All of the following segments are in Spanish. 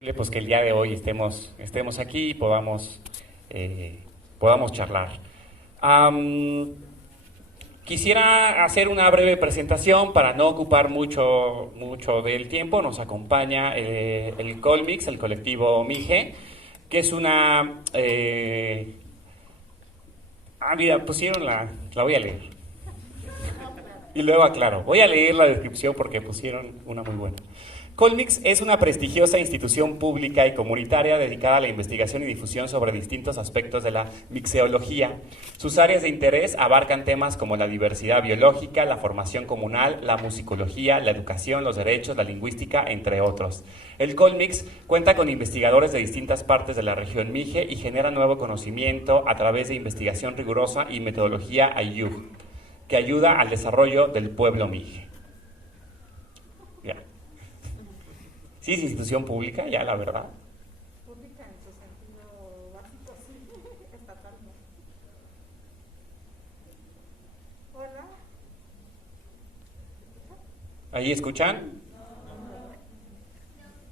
Pues que el día de hoy estemos aquí y podamos charlar. Am, Quisiera hacer una breve presentación para no ocupar mucho del tiempo. Nos acompaña el Colmix, el colectivo Mije, que es una... mira, pusieron la voy a leer. Y luego aclaro, voy a leer la descripción porque pusieron una muy buena. Colmix es una prestigiosa institución pública y comunitaria dedicada a la investigación y difusión sobre distintos aspectos de la mixeología. Sus áreas de interés abarcan temas como la diversidad biológica, la formación comunal, la musicología, la educación, los derechos, la lingüística, entre otros. El Colmix cuenta con investigadores de distintas partes de la región Mije y genera nuevo conocimiento a través de investigación rigurosa y metodología Ayug, que ayuda al desarrollo del pueblo Mije. Ya. Sí, es institución pública, ya la verdad. Pública en su sentido básico, sí, estatal. Hola. ¿Ahí escuchan?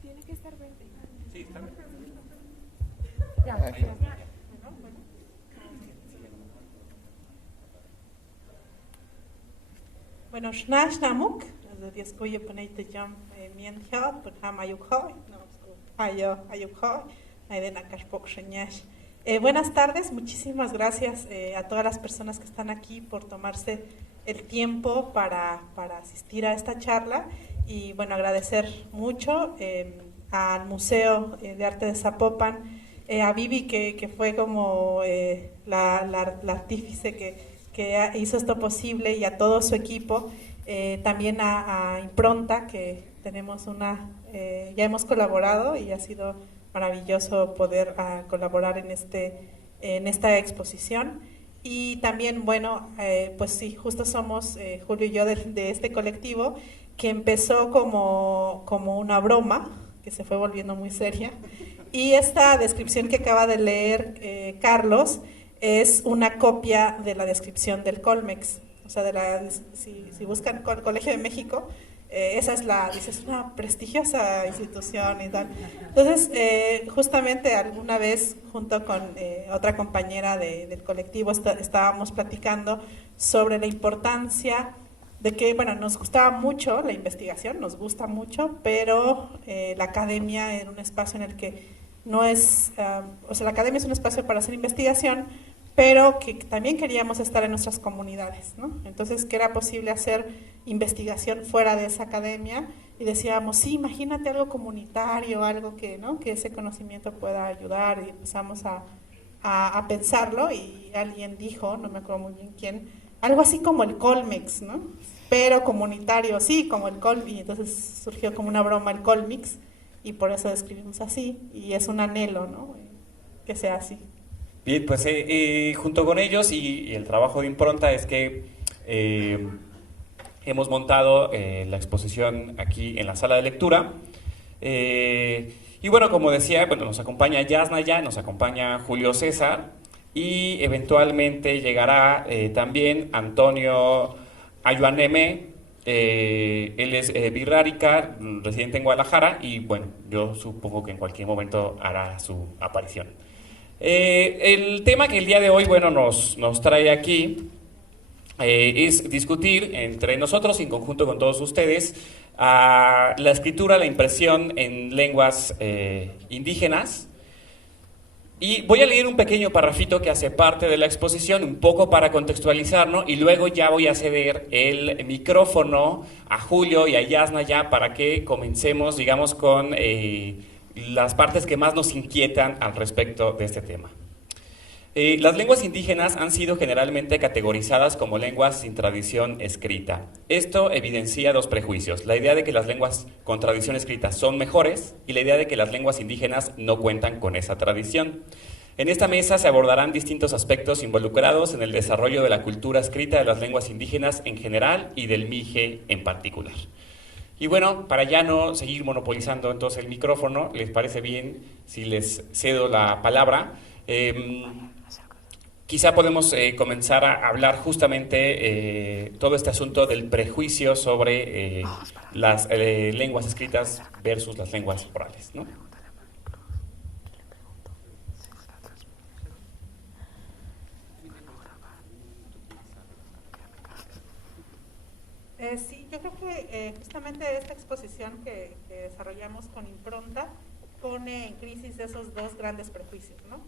Tiene que estar verde. Sí, está bien. Ya. Bueno, Schnash Namuk, also die skoje penete jam mientja, but ham ayukhoy, no, ayukhoy, naiden akashpok sheñash. Buenas tardes, muchísimas gracias a todas las personas que están aquí por tomarse el tiempo para asistir a esta charla y bueno, agradecer mucho al Museo de Arte de Zapopan, a Vivi que fue como la artífice que hizo esto posible y a todo su equipo, también a Impronta, que tenemos ya hemos colaborado y ha sido maravilloso poder colaborar en esta exposición. Y también, bueno, pues sí, justo somos Julio y yo de este colectivo que empezó como una broma, que se fue volviendo muy seria. Y esta descripción que acaba de leer Carlos es una copia de la descripción del Colmex, o sea, si buscan Colegio de México, esa es es una prestigiosa institución y tal. Entonces, justamente alguna vez, junto con otra compañera del colectivo, estábamos platicando sobre la importancia de que, bueno, nos gustaba mucho la investigación, nos gusta mucho, pero la academia era un espacio en el que no es, o sea, la academia es un espacio para hacer investigación, pero que también queríamos estar en nuestras comunidades, ¿no? Entonces, que era posible hacer investigación fuera de esa academia y decíamos, sí, imagínate algo comunitario, algo que, ¿no?, que ese conocimiento pueda ayudar, y empezamos a pensarlo y alguien dijo, no me acuerdo muy bien quién, algo así como el Colmex, ¿no?, pero comunitario, sí, como el Colmix, y entonces surgió como una broma el Colmix y por eso describimos así y es un anhelo, ¿no?, que sea así. Bien, pues junto con ellos y el trabajo de Impronta es que hemos montado la exposición aquí en la sala de lectura. Y bueno, como decía, bueno, nos acompaña Yasnaya, nos acompaña Julio César y eventualmente llegará también Antonio Ayuaneme. Él es birrárica, residente en Guadalajara y bueno, yo supongo que en cualquier momento hará su aparición. El tema que el día de hoy, bueno, nos trae aquí es discutir entre nosotros, en conjunto con todos ustedes, la escritura, la impresión en lenguas indígenas. Y voy a leer un pequeño parrafito que hace parte de la exposición, un poco para contextualizarnos, y luego ya voy a ceder el micrófono a Julio y a Yasnaya para que comencemos, digamos, con las partes que más nos inquietan al respecto de este tema. Las lenguas indígenas han sido generalmente categorizadas como lenguas sin tradición escrita. Esto evidencia dos prejuicios: la idea de que las lenguas con tradición escrita son mejores y la idea de que las lenguas indígenas no cuentan con esa tradición. En esta mesa se abordarán distintos aspectos involucrados en el desarrollo de la cultura escrita de las lenguas indígenas en general y del Mije en particular. Y bueno, para ya no seguir monopolizando entonces el micrófono, ¿les parece bien si les cedo la palabra? Quizá podemos comenzar a hablar justamente todo este asunto del prejuicio sobre las lenguas escritas versus las lenguas orales, ¿no? Sí, yo creo que justamente esta exposición que desarrollamos con Impronta pone en crisis esos dos grandes prejuicios, ¿no?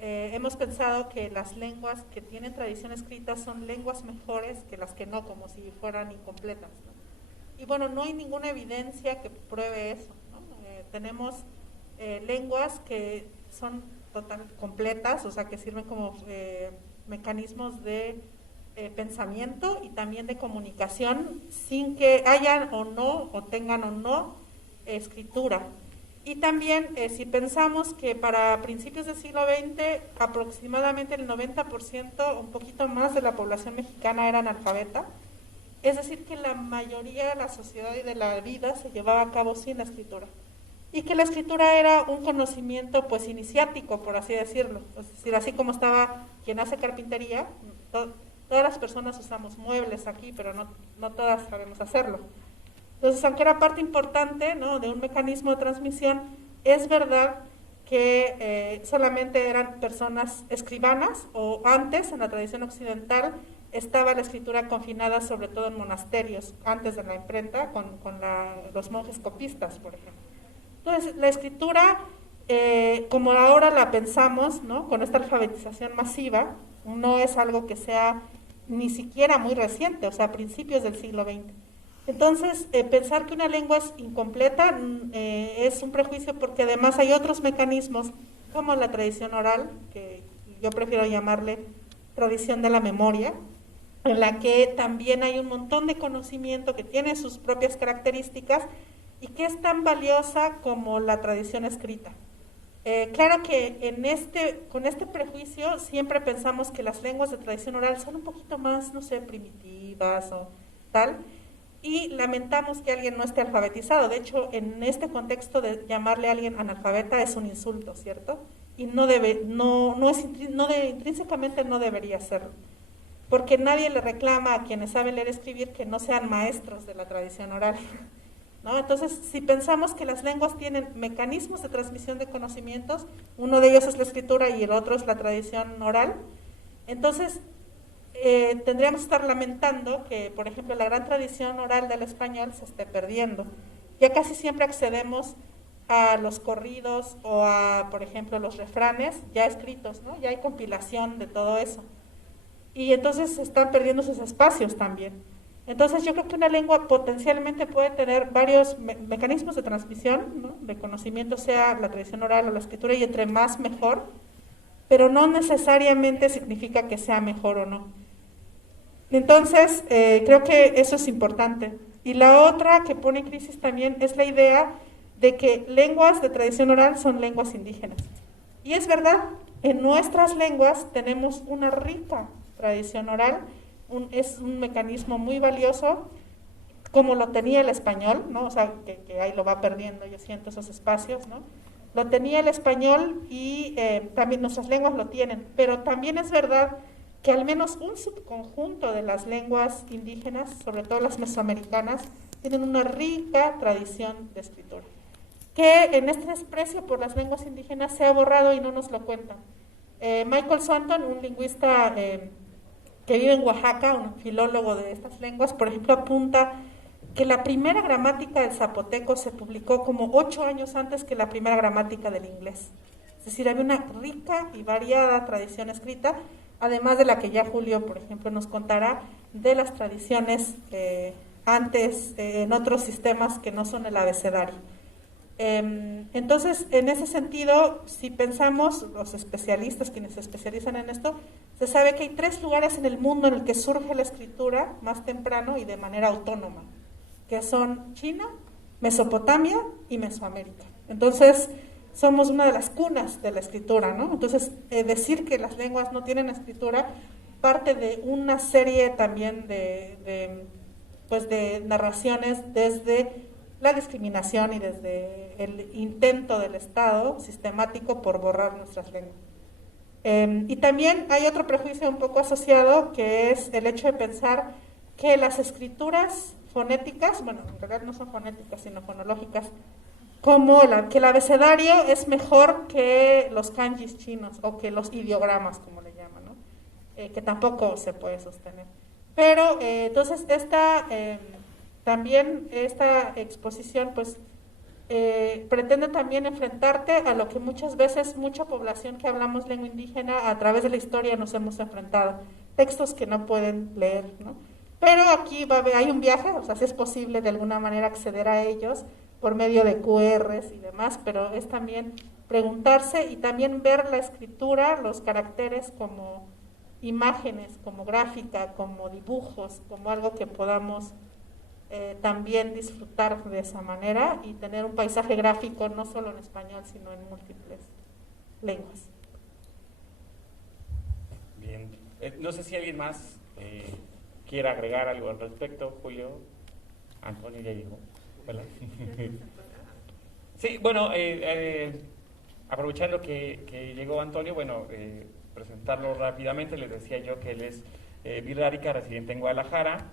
Hemos pensado que las lenguas que tienen tradición escrita son lenguas mejores que las que no, como si fueran incompletas, ¿no? Y bueno, no hay ninguna evidencia que pruebe eso, ¿no? Tenemos lenguas que son total completas, o sea, que sirven como mecanismos de pensamiento y también de comunicación sin que hayan o no, o tengan o no escritura. Y también si pensamos que para principios del siglo XX aproximadamente el 90%, un poquito más de la población mexicana era analfabeta, es decir que la mayoría de la sociedad y de la vida se llevaba a cabo sin la escritura. Y que la escritura era un conocimiento pues iniciático, por así decirlo. Es decir, así como estaba quien hace carpintería, todas las personas usamos muebles aquí, pero no todas sabemos hacerlo. Entonces, aunque era parte importante, ¿no?, de un mecanismo de transmisión, es verdad que solamente eran personas escribanas, o antes, en la tradición occidental, estaba la escritura confinada sobre todo en monasterios, antes de la imprenta, con los monjes copistas, por ejemplo. Entonces, la escritura, como ahora la pensamos, ¿no?, con esta alfabetización masiva, no es algo que sea ni siquiera muy reciente, o sea, a principios del siglo XX. Entonces, pensar que una lengua es incompleta es un prejuicio porque además hay otros mecanismos como la tradición oral, que yo prefiero llamarle tradición de la memoria, en la que también hay un montón de conocimiento que tiene sus propias características y que es tan valiosa como la tradición escrita. Claro que con este prejuicio siempre pensamos que las lenguas de tradición oral son un poquito más, no sé, primitivas o tal, y lamentamos que alguien no esté alfabetizado. De hecho, en este contexto de llamarle a alguien analfabeta es un insulto, ¿cierto? Y intrínsecamente no debería serlo, porque nadie le reclama a quienes saben leer y escribir que no sean maestros de la tradición oral, ¿no? Entonces, si pensamos que las lenguas tienen mecanismos de transmisión de conocimientos, uno de ellos es la escritura y el otro es la tradición oral, entonces tendríamos que estar lamentando que, por ejemplo, la gran tradición oral del español se esté perdiendo. Ya casi siempre accedemos a los corridos o a, por ejemplo, los refranes ya escritos, ¿no? Ya hay compilación de todo eso. Y entonces se están perdiendo esos espacios también. Entonces yo creo que una lengua potencialmente puede tener varios mecanismos de transmisión, ¿no?, de conocimiento, sea la tradición oral o la escritura, y entre más mejor, pero no necesariamente significa que sea mejor o no. Entonces creo que eso es importante. Y la otra que pone en crisis también es la idea de que lenguas de tradición oral son lenguas indígenas. Y es verdad, en nuestras lenguas tenemos una rica tradición oral, es un mecanismo muy valioso, como lo tenía el español, ¿no? O sea, que ahí lo va perdiendo, yo siento esos espacios, ¿no? Lo tenía el español y también nuestras lenguas lo tienen, pero también es verdad que al menos un subconjunto de las lenguas indígenas, sobre todo las mesoamericanas, tienen una rica tradición de escritura, que en este desprecio por las lenguas indígenas se ha borrado y no nos lo cuentan. Michael Swanton, un lingüista que vive en Oaxaca, un filólogo de estas lenguas, por ejemplo, apunta que la primera gramática del zapoteco se publicó como 8 años antes que la primera gramática del inglés. Es decir, había una rica y variada tradición escrita, además de la que ya Julio, por ejemplo, nos contará de las tradiciones antes en otros sistemas que no son el abecedario. Entonces, en ese sentido, si pensamos, los especialistas, quienes se especializan en esto, se sabe que hay 3 lugares en el mundo en el que surge la escritura más temprano y de manera autónoma, que son China, Mesopotamia y Mesoamérica. Entonces, somos una de las cunas de la escritura, ¿no? Entonces, decir que las lenguas no tienen escritura parte de una serie también de narraciones desde la discriminación y desde el intento del Estado sistemático por borrar nuestras lenguas. Y también hay otro prejuicio un poco asociado, que es el hecho de pensar que las escrituras fonéticas, bueno, en realidad no son fonéticas, sino fonológicas, como que el abecedario es mejor que los kanjis chinos o que los ideogramas, como le llaman, ¿no? Que tampoco se puede sostener. Pero entonces esta también esta exposición pues pretende también enfrentarte a lo que muchas veces mucha población que hablamos lengua indígena a través de la historia nos hemos enfrentado, textos que no pueden leer, ¿no? Pero aquí hay un viaje, o sea, sí es posible de alguna manera acceder a ellos por medio de QRs y demás, pero es también preguntarse y también ver la escritura, los caracteres como imágenes, como gráfica, como dibujos, como algo que podamos también disfrutar de esa manera y tener un paisaje gráfico no solo en español, sino en múltiples lenguas. Bien, no sé si alguien más quiera agregar algo al respecto. Julio, Antonio ya llegó, ¿verdad? Sí, bueno, aprovechando que llegó Antonio, bueno, presentarlo rápidamente. Les decía yo que él es birrárica, residente en Guadalajara.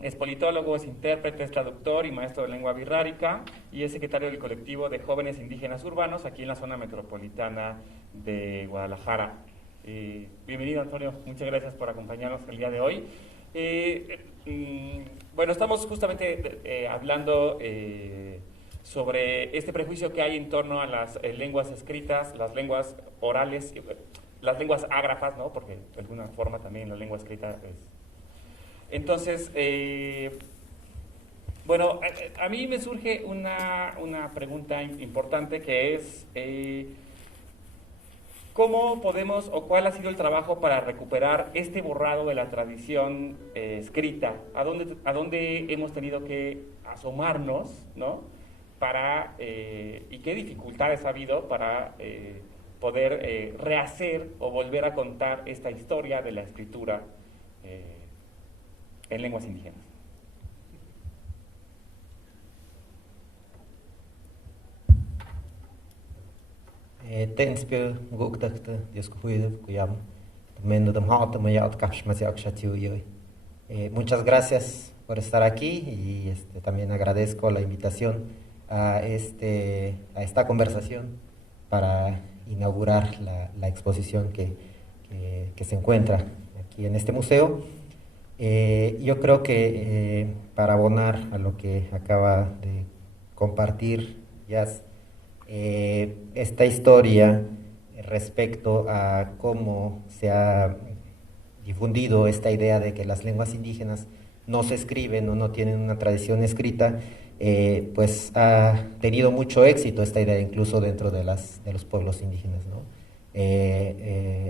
Es politólogo, es intérprete, es traductor y maestro de lengua birrárica y es secretario del colectivo de jóvenes indígenas urbanos aquí en la zona metropolitana de Guadalajara. Bienvenido, Antonio, muchas gracias por acompañarnos el día de hoy. Bueno, estamos justamente hablando sobre este prejuicio que hay en torno a las lenguas escritas, las lenguas orales, las lenguas ágrafas, ¿no? Porque de alguna forma también la lengua escrita es... Entonces, bueno, a mí me surge una pregunta importante que es ¿cómo podemos o cuál ha sido el trabajo para recuperar este borrado de la tradición escrita? ¿A dónde hemos tenido que asomarnos, ¿no? Para, y qué dificultades ha habido para poder rehacer o volver a contar esta historia de la escritura en lenguas indígenas? Tenspio guktakta discuido kuyam mendo de mata mayat kapshmasiak. Muchas gracias por estar aquí y también agradezco la invitación a esta conversación para inaugurar la exposición que se encuentra aquí en este museo. Yo creo que para abonar a lo que acaba de compartir Jazz, esta historia respecto a cómo se ha difundido esta idea de que las lenguas indígenas no se escriben o no tienen una tradición escrita, pues ha tenido mucho éxito esta idea incluso dentro de los pueblos indígenas, ¿no?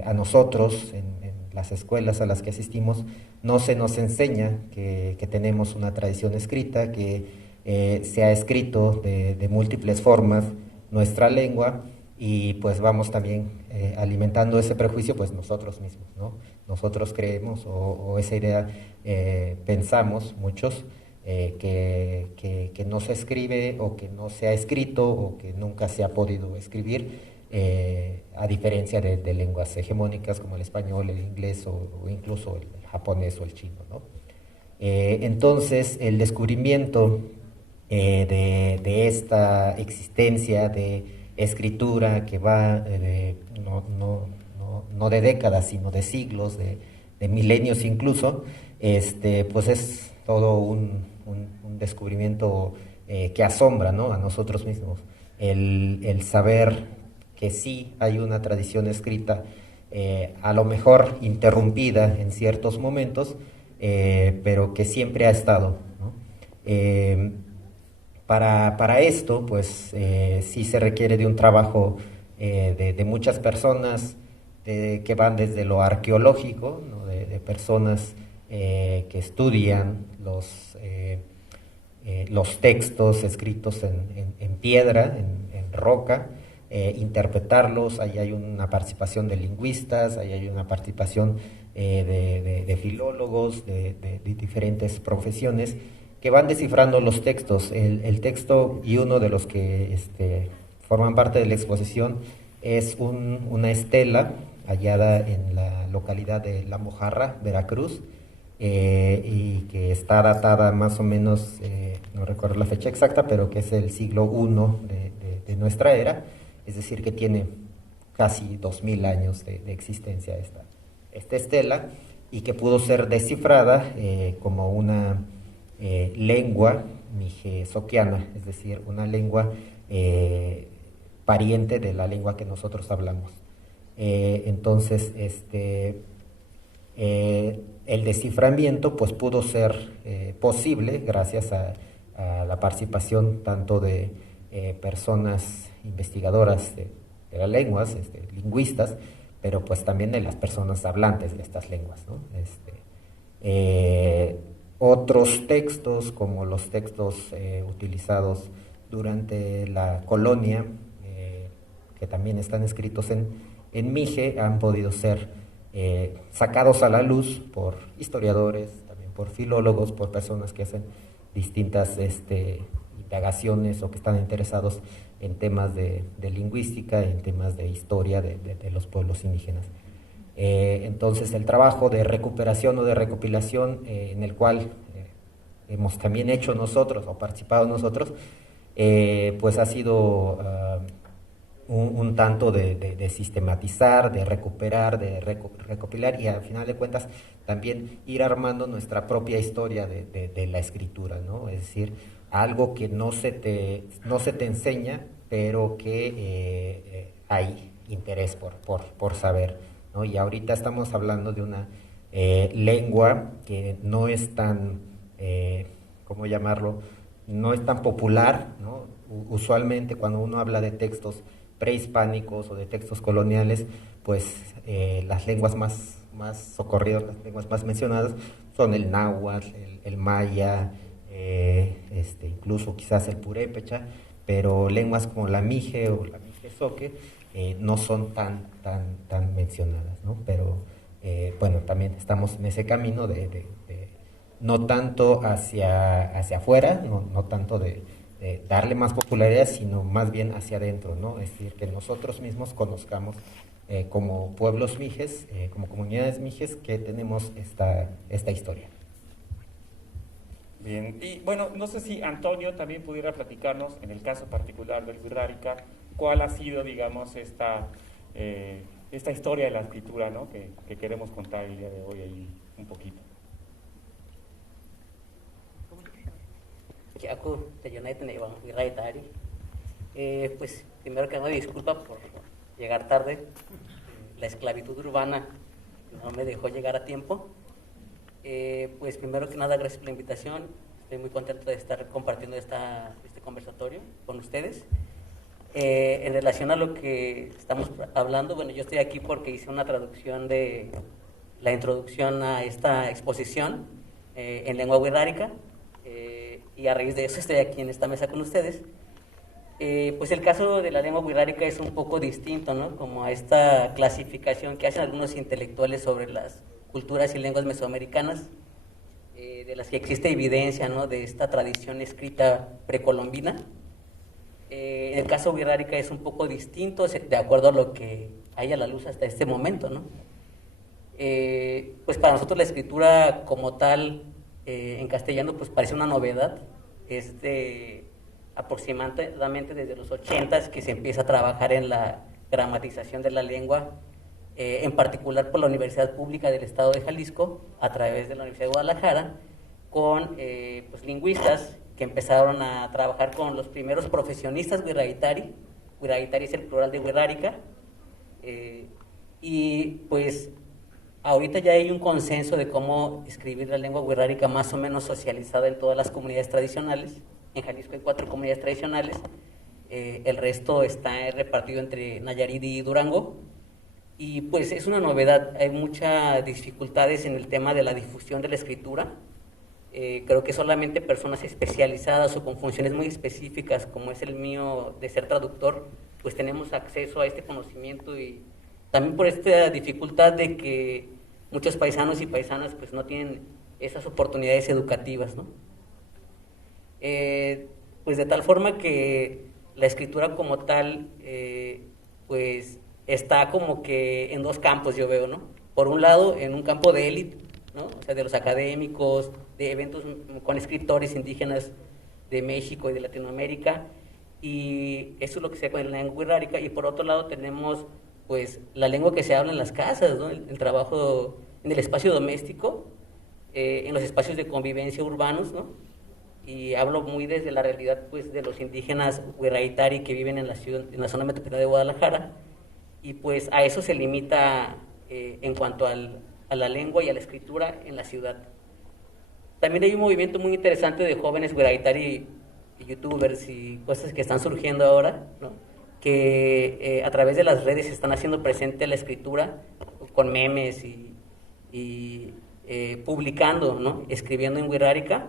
A nosotros en las escuelas a las que asistimos no se nos enseña que tenemos una tradición escrita, que se ha escrito de múltiples formas nuestra lengua y pues vamos también alimentando ese prejuicio pues nosotros mismos, ¿no? Nosotros creemos o esa idea pensamos muchos que no se escribe o que no se ha escrito o que nunca se ha podido escribir, a diferencia de lenguas hegemónicas como el español, el inglés o incluso el japonés o el chino, ¿no? Entonces el descubrimiento de esta existencia de escritura que va no de décadas sino de siglos, de milenios incluso, pues es todo un descubrimiento que asombra, ¿no? A nosotros mismos, el saber que sí hay una tradición escrita, a lo mejor interrumpida en ciertos momentos, pero que siempre ha estado, ¿no? Para esto, pues sí se requiere de un trabajo de muchas personas que van desde lo arqueológico, ¿no? de personas que estudian los textos escritos en piedra, en roca, interpretarlos. Ahí hay una participación de lingüistas, ahí hay una participación de filólogos, de diferentes profesiones que van descifrando los textos. El texto, y uno de los que forman parte de la exposición, es una estela hallada en la localidad de La Mojarra, Veracruz, y que está datada más o menos, no recuerdo la fecha exacta, pero que es el siglo I de nuestra era, es decir, que tiene casi 2000 años de existencia esta estela, y que pudo ser descifrada como una lengua mije-soquiana, es decir, una lengua pariente de la lengua que nosotros hablamos. Entonces, el desciframiento pues pudo ser posible gracias a la participación tanto de personas investigadoras de las lenguas, lingüistas, pero pues también de las personas hablantes de estas lenguas, ¿no? Otros textos, como los textos utilizados durante la colonia, que también están escritos en mije, han podido ser sacados a la luz por historiadores, también por filólogos, por personas que hacen distintas indagaciones o que están interesados en temas de lingüística, en temas de historia de los pueblos indígenas. Entonces el trabajo de recuperación o de recopilación en el cual hemos también hecho nosotros o participado nosotros, pues ha sido un tanto de sistematizar, de recuperar, de recopilar y al final de cuentas también ir armando nuestra propia historia de la escritura, ¿no? Es decir, algo que no se te enseña, pero que hay interés por saber, ¿no? Y ahorita estamos hablando de una lengua que no es tan, ¿cómo llamarlo? No es tan popular, ¿no? Usualmente cuando uno habla de textos prehispánicos o de textos coloniales, pues las lenguas más socorridas, las lenguas más mencionadas son el náhuatl, el maya, incluso quizás el purépecha, pero lenguas como la mije o la mije-zoque no son tan mencionadas, ¿no? Pero bueno, también estamos en ese camino de no tanto hacia afuera, no tanto de darle más popularidad, sino más bien hacia adentro, ¿no? Es decir, que nosotros mismos conozcamos como pueblos mijes, como comunidades mijes, que tenemos esta historia. Bien, y bueno, no sé si Antonio también pudiera platicarnos, en el caso particular del Wixárika, cuál ha sido, digamos, esta historia de la escritura, ¿no? que queremos contar el día de hoy ahí un poquito. Pues primero que nada disculpa por llegar tarde. La esclavitud urbana no me dejó llegar a tiempo. Pues primero que nada gracias por la invitación. Estoy muy contento de estar compartiendo este conversatorio con ustedes. En relación a lo que estamos hablando, bueno, yo estoy aquí porque hice una traducción de la introducción a esta exposición en lengua wixárika, y a raíz de eso estoy aquí en esta mesa con ustedes. Pues el caso de la lengua wixárika es un poco distinto, ¿no? Como a esta clasificación que hacen algunos intelectuales sobre las culturas y lenguas mesoamericanas, de las que existe evidencia, ¿no? De esta tradición escrita precolombina. En el caso wixárika es un poco distinto, de acuerdo a lo que hay a la luz hasta este momento, ¿no? Pues para nosotros la escritura como tal en castellano pues parece una novedad. Es de aproximadamente desde los 80s que se empieza a trabajar en la gramatización de la lengua, en particular por la Universidad Pública del Estado de Jalisco, a través de la Universidad de Guadalajara, con pues, lingüistas que empezaron a trabajar con los primeros profesionistas wixárika. Wixárika es el plural de wixárika, y pues ahorita ya hay un consenso de cómo escribir la lengua wixárika más o menos socializada en todas las comunidades tradicionales. En Jalisco hay 4 comunidades tradicionales, el resto está repartido entre Nayarit y Durango, y pues es una novedad. Hay muchas dificultades en el tema de la difusión de la escritura. Creo que solamente personas especializadas o con funciones muy específicas, como es el mío de ser traductor, pues tenemos acceso a este conocimiento, y también por esta dificultad de que muchos paisanos y paisanas pues no tienen esas oportunidades educativas, ¿no? Pues de tal forma que la escritura como tal pues está como que en 2 campos, yo veo, ¿no? Por un lado, en un campo de élite, ¿no? O sea, de los académicos, de eventos con escritores indígenas de México y de Latinoamérica, y eso es lo que se hace en la lengua wixárika. Y por otro lado tenemos pues la lengua que se habla en las casas, ¿no? El trabajo en el espacio doméstico, en los espacios de convivencia urbanos, ¿no? y hablo muy desde la realidad pues de los indígenas Huiraitari que viven en la ciudad, en la zona metropolitana de Guadalajara, y pues a eso se limita en cuanto a la lengua y a la escritura en la ciudad. También hay un movimiento muy interesante de jóvenes Huiraitari, youtubers y cosas que están surgiendo ahora, ¿no? Que a través de las redes se están haciendo presente la escritura con memes y publicando, ¿no? Escribiendo en Wixárika,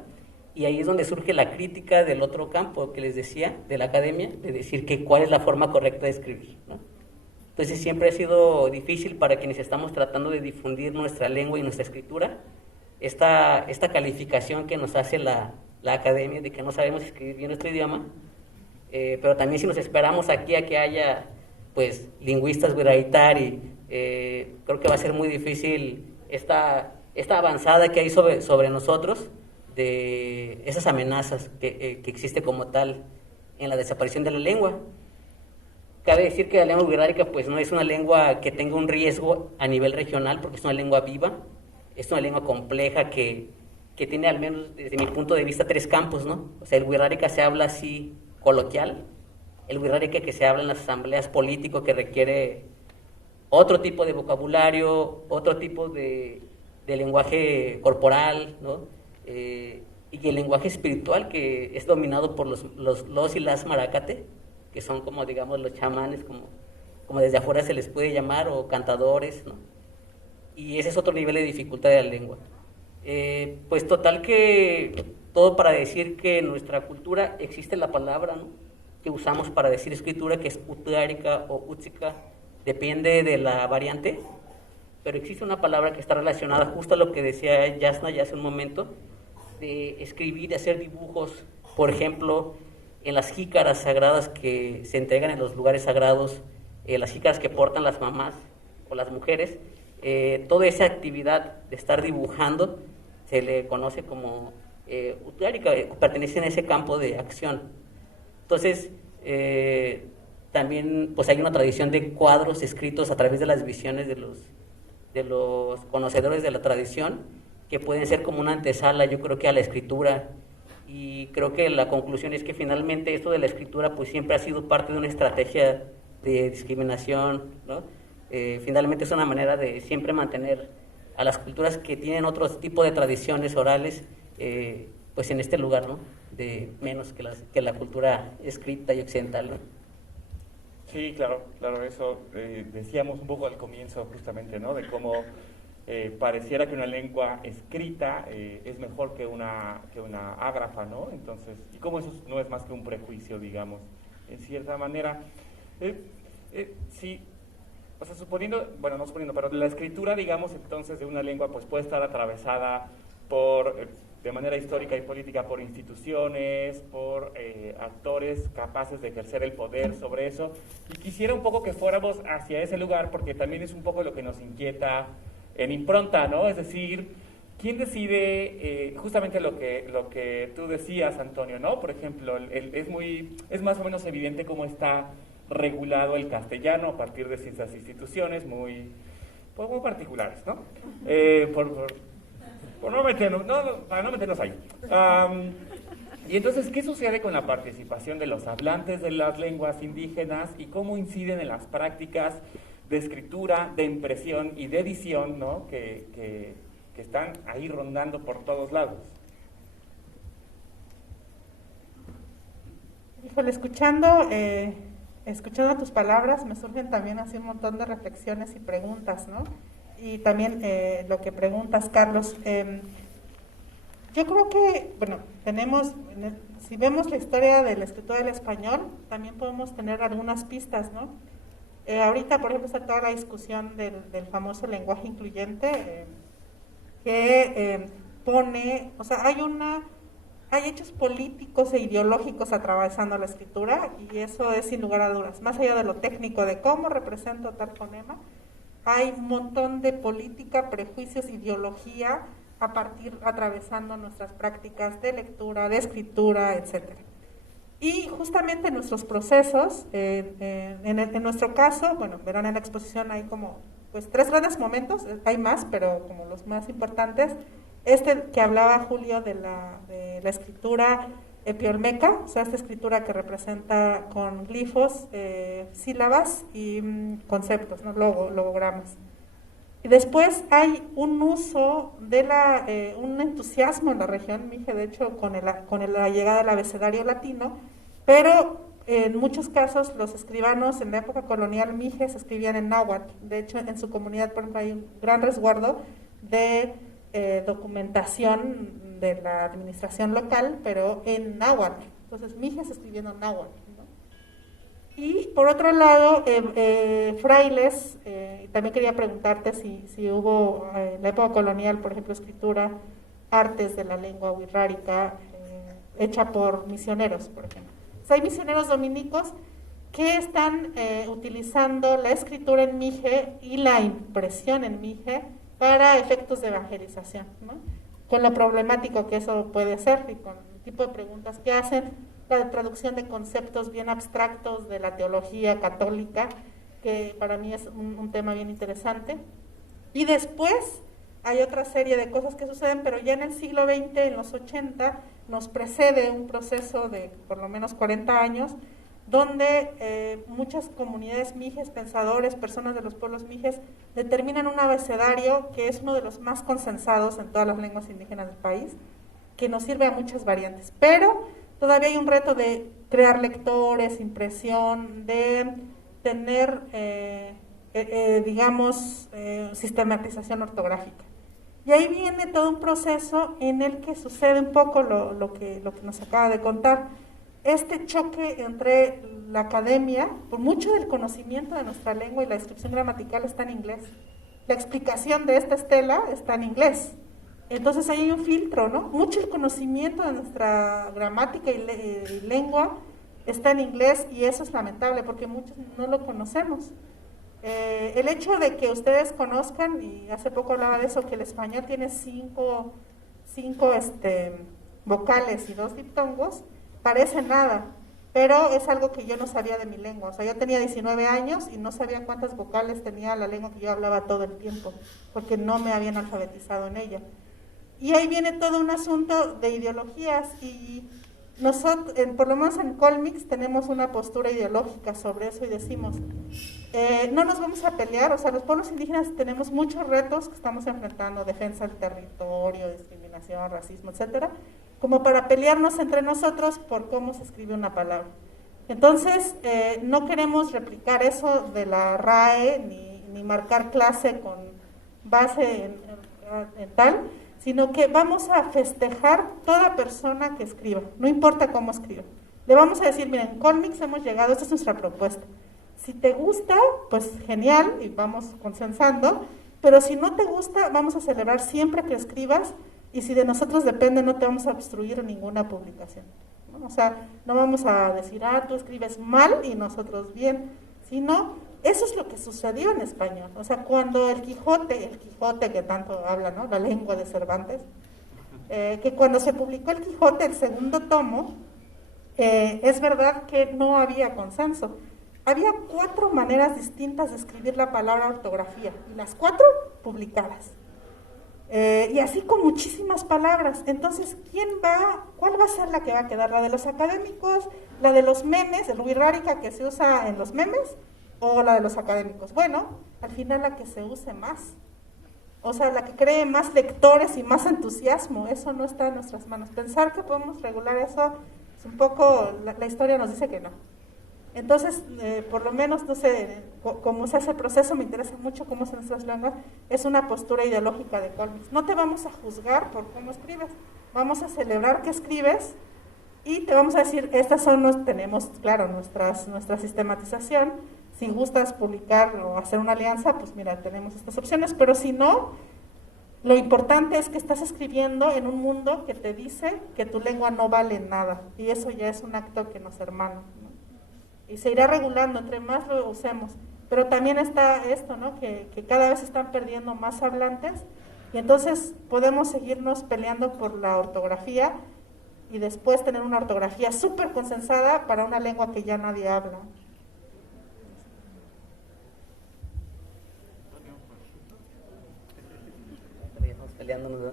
y ahí es donde surge la crítica del otro campo que les decía, de la academia, de decir que cuál es la forma correcta de escribir, ¿no? Entonces siempre ha sido difícil para quienes estamos tratando de difundir nuestra lengua y nuestra escritura, esta calificación que nos hace la academia de que no sabemos escribir bien nuestro idioma, pero también si nos esperamos aquí a que haya pues lingüistas Wixárika, creo que va a ser muy difícil esta avanzada que hay sobre nosotros, de esas amenazas que existe como tal en la desaparición de la lengua. Cabe decir que la lengua Wixárika pues no es una lengua que tenga un riesgo a nivel regional, porque es una lengua viva, es una lengua compleja que tiene, al menos desde mi punto de vista, 3 campos, ¿no? O sea, el Wixárika se habla así coloquial, el Wixárika que se habla en las asambleas políticas, que requiere otro tipo de vocabulario, otro tipo de lenguaje corporal, ¿no? Y el lenguaje espiritual, que es dominado por los y las maracate, que son como, digamos, los chamanes, como desde afuera se les puede llamar, o cantadores, ¿no? Y ese es otro nivel de dificultad de la lengua. Pues total que todo para decir que en nuestra cultura existe la palabra, ¿no? Que usamos para decir escritura, que es Utlárika o Utsika, depende de la variante, pero existe una palabra que está relacionada justo a lo que decía Yasna ya hace un momento, de escribir, de hacer dibujos, por ejemplo, en las jícaras sagradas que se entregan en los lugares sagrados, las jícaras que portan las mamás o las mujeres, toda esa actividad de estar dibujando se le conoce como Utlárika, pertenece a ese campo de acción. Entonces, también pues hay una tradición de cuadros escritos a través de las visiones de los conocedores de la tradición, que pueden ser como una antesala, yo creo que a la escritura, y creo que la conclusión es que finalmente esto de la escritura pues siempre ha sido parte de una estrategia de discriminación, ¿no? Finalmente es una manera de siempre mantener a las culturas que tienen otro tipo de tradiciones orales pues en este lugar, ¿no? De menos que la cultura escrita y occidental, ¿no? Sí, claro, eso decíamos un poco al comienzo justamente, ¿no? De cómo pareciera que una lengua escrita es mejor que una ágrafa, ¿no? Entonces, y cómo eso no es más que un prejuicio, digamos, en cierta manera. Sí, o sea, no suponiendo, pero la escritura, digamos, entonces, de una lengua, pues puede estar atravesada de manera histórica y política, por instituciones, por actores capaces de ejercer el poder sobre eso. Y quisiera un poco que fuéramos hacia ese lugar, porque también es un poco lo que nos inquieta en Impronta, ¿no? Es decir, ¿quién decide justamente lo que tú decías, Antonio, ¿no? Por ejemplo, es más o menos evidente cómo está regulado el castellano a partir de ciertas instituciones muy particulares, ¿no? Para no meternos ahí. Y entonces, ¿qué sucede con la participación de los hablantes de las lenguas indígenas y cómo inciden en las prácticas de escritura, de impresión y de edición, ¿no? que están ahí rondando por todos lados? Híjole, escuchando tus palabras me surgen también así un montón de reflexiones y preguntas, ¿no? Y también lo que preguntas, Carlos. Yo creo que, bueno, si vemos la historia de la escritura del español, también podemos tener algunas pistas, ¿no? Ahorita, por ejemplo, está toda la discusión del famoso lenguaje incluyente, que pone, o sea, hay hechos políticos e ideológicos atravesando la escritura, y eso es sin lugar a dudas, más allá de lo técnico de cómo represento tal fonema, hay un montón de política, prejuicios, ideología atravesando nuestras prácticas de lectura, de escritura, etcétera. Y justamente en nuestros procesos, en nuestro caso, bueno, verán en la exposición hay como pues 3 grandes momentos, hay más, pero como los más importantes. Este que hablaba Julio de la escritura epiolmeca, o sea, esta escritura que representa con glifos, sílabas y conceptos, ¿no? Logogramas. Y después hay un uso de un entusiasmo en la región mije, de hecho, con la llegada del abecedario latino, pero en muchos casos los escribanos en la época colonial mijes escribían en náhuatl. De hecho, en su comunidad, por ejemplo, hay un gran resguardo de documentación de la administración local, pero en náhuatl. Entonces, mijes escribiendo en náhuatl, ¿no? Y por otro lado, frailes, también quería preguntarte si hubo en la época colonial, por ejemplo, escritura, artes de la lengua wixárika, hecha por misioneros, por ejemplo. O sea, hay misioneros dominicos que están utilizando la escritura en mije y la impresión en mije para efectos de evangelización, ¿no? Con lo problemático que eso puede ser y con el tipo de preguntas que hacen, la traducción de conceptos bien abstractos de la teología católica, que para mí es un tema bien interesante. Y después hay otra serie de cosas que suceden, pero ya en el siglo XX, en los 80, nos precede un proceso de por lo menos 40 años, donde muchas comunidades mijes, pensadores, personas de los pueblos mijes, determinan un abecedario que es uno de los más consensados en todas las lenguas indígenas del país, que nos sirve a muchas variantes, pero todavía hay un reto de crear lectores, impresión, de tener, digamos, sistematización ortográfica. Y ahí viene todo un proceso en el que sucede un poco lo que nos acaba de contar. Este choque entre la academia, por mucho del conocimiento de nuestra lengua y la descripción gramatical está en inglés. La explicación de esta estela está en inglés. Entonces ahí hay un filtro, ¿no? Mucho el conocimiento de nuestra gramática y lengua está en inglés y eso es lamentable porque muchos no lo conocemos. El hecho de que ustedes conozcan, y hace poco hablaba de eso, que el español tiene cinco vocales y 2 diptongos, parece nada, pero es algo que yo no sabía de mi lengua. O sea, yo tenía 19 años y no sabía cuántas vocales tenía la lengua que yo hablaba todo el tiempo, porque no me habían alfabetizado en ella. Y ahí viene todo un asunto de ideologías y nosotros, por lo menos en Colmix, tenemos una postura ideológica sobre eso y decimos, no nos vamos a pelear, o sea, los pueblos indígenas tenemos muchos retos que estamos enfrentando, defensa del territorio, discriminación, racismo, etcétera, como para pelearnos entre nosotros por cómo se escribe una palabra. Entonces, no queremos replicar eso de la RAE, ni marcar clase con base en tal, sino que vamos a festejar toda persona que escriba, no importa cómo escriba. Le vamos a decir, miren, en Colmix hemos llegado, esta es nuestra propuesta. Si te gusta, pues genial, y vamos consensando, pero si no te gusta, vamos a celebrar siempre que escribas, y si de nosotros depende, no te vamos a obstruir ninguna publicación, ¿no? O sea, no vamos a decir, tú escribes mal y nosotros bien, sino, eso es lo que sucedió en español. O sea, cuando el Quijote que tanto habla, ¿no? La lengua de Cervantes, que cuando se publicó el Quijote, el segundo tomo, es verdad que no había consenso. Había 4 maneras distintas de escribir la palabra ortografía, y las 4 publicadas. Y así con muchísimas palabras. Entonces, ¿cuál va a ser la que va a quedar? ¿La de los académicos? ¿La de los memes, el wixárika que se usa en los memes? ¿O la de los académicos? Bueno, al final la que se use más. O sea, la que cree más lectores y más entusiasmo. Eso no está en nuestras manos. Pensar que podemos regular eso es un poco, la historia nos dice que no. Entonces, por lo menos, no sé, cómo se hace el proceso, me interesa mucho cómo se nuestras lenguas, es una postura ideológica de Colmix. No te vamos a juzgar por cómo escribes, vamos a celebrar que escribes y te vamos a decir, tenemos, claro, nuestra sistematización. Si gustas publicar o hacer una alianza, pues mira, tenemos estas opciones, pero si no, lo importante es que estás escribiendo en un mundo que te dice que tu lengua no vale nada, y eso ya es un acto que nos hermana, ¿no? Y se irá regulando, entre más lo usemos, pero también está esto, ¿no? Que cada vez están perdiendo más hablantes, y entonces podemos seguirnos peleando por la ortografía, y después tener una ortografía súper consensada para una lengua que ya nadie habla. peleándonos, ¿no?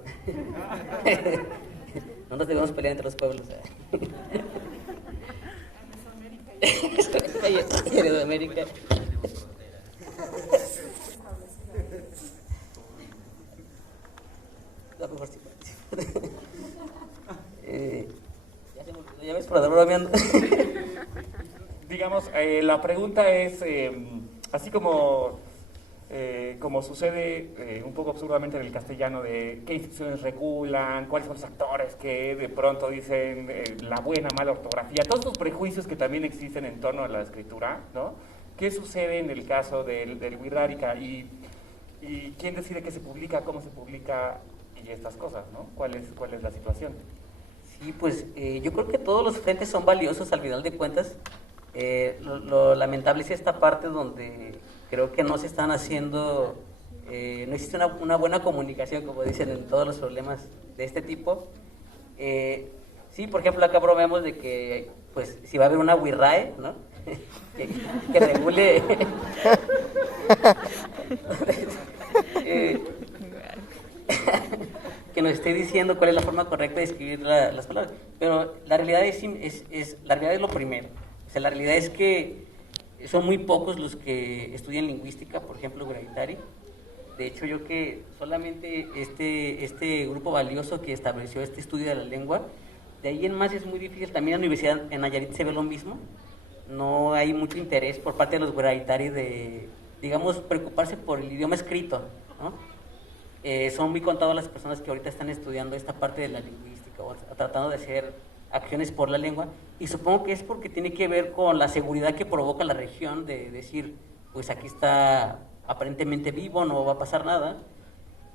No nos debemos pelear entre los pueblos. América. Ya ves, por andar bromeando. Digamos, la pregunta es, así como sucede un poco absurdamente en el castellano, de qué instituciones regulan, cuáles son los actores que de pronto dicen la buena, mala ortografía, todos estos prejuicios que también existen en torno a la escritura, ¿no? ¿Qué sucede en el caso del Wixárika? ¿Y quién decide qué se publica, cómo se publica y estas cosas, ¿no? ¿Cuál es la situación? Sí, pues yo creo que todos los frentes son valiosos al final de cuentas. Lo lamentable es esta parte donde creo que no se están haciendo, no existe una buena comunicación, como dicen, en todos los problemas de este tipo. Sí, por ejemplo, acá bromeamos de que, pues, si va a haber una WIRAE, ¿no? que regule... que nos esté diciendo cuál es la forma correcta de escribir las palabras. Pero la realidad la realidad es lo primero. O sea, la realidad es que son muy pocos los que estudian lingüística, por ejemplo, Wixárika. De hecho, yo que solamente este grupo valioso que estableció este estudio de la lengua, de ahí en más es muy difícil. También en la Universidad en Nayarit se ve lo mismo. No hay mucho interés por parte de los Wixárikas de, digamos, preocuparse por el idioma escrito, ¿no? Son muy contadas las personas que ahorita están estudiando esta parte de la lingüística o tratando de hacer acciones por la lengua, y supongo que es porque tiene que ver con la seguridad que provoca la región de decir, pues aquí está aparentemente vivo, no va a pasar nada.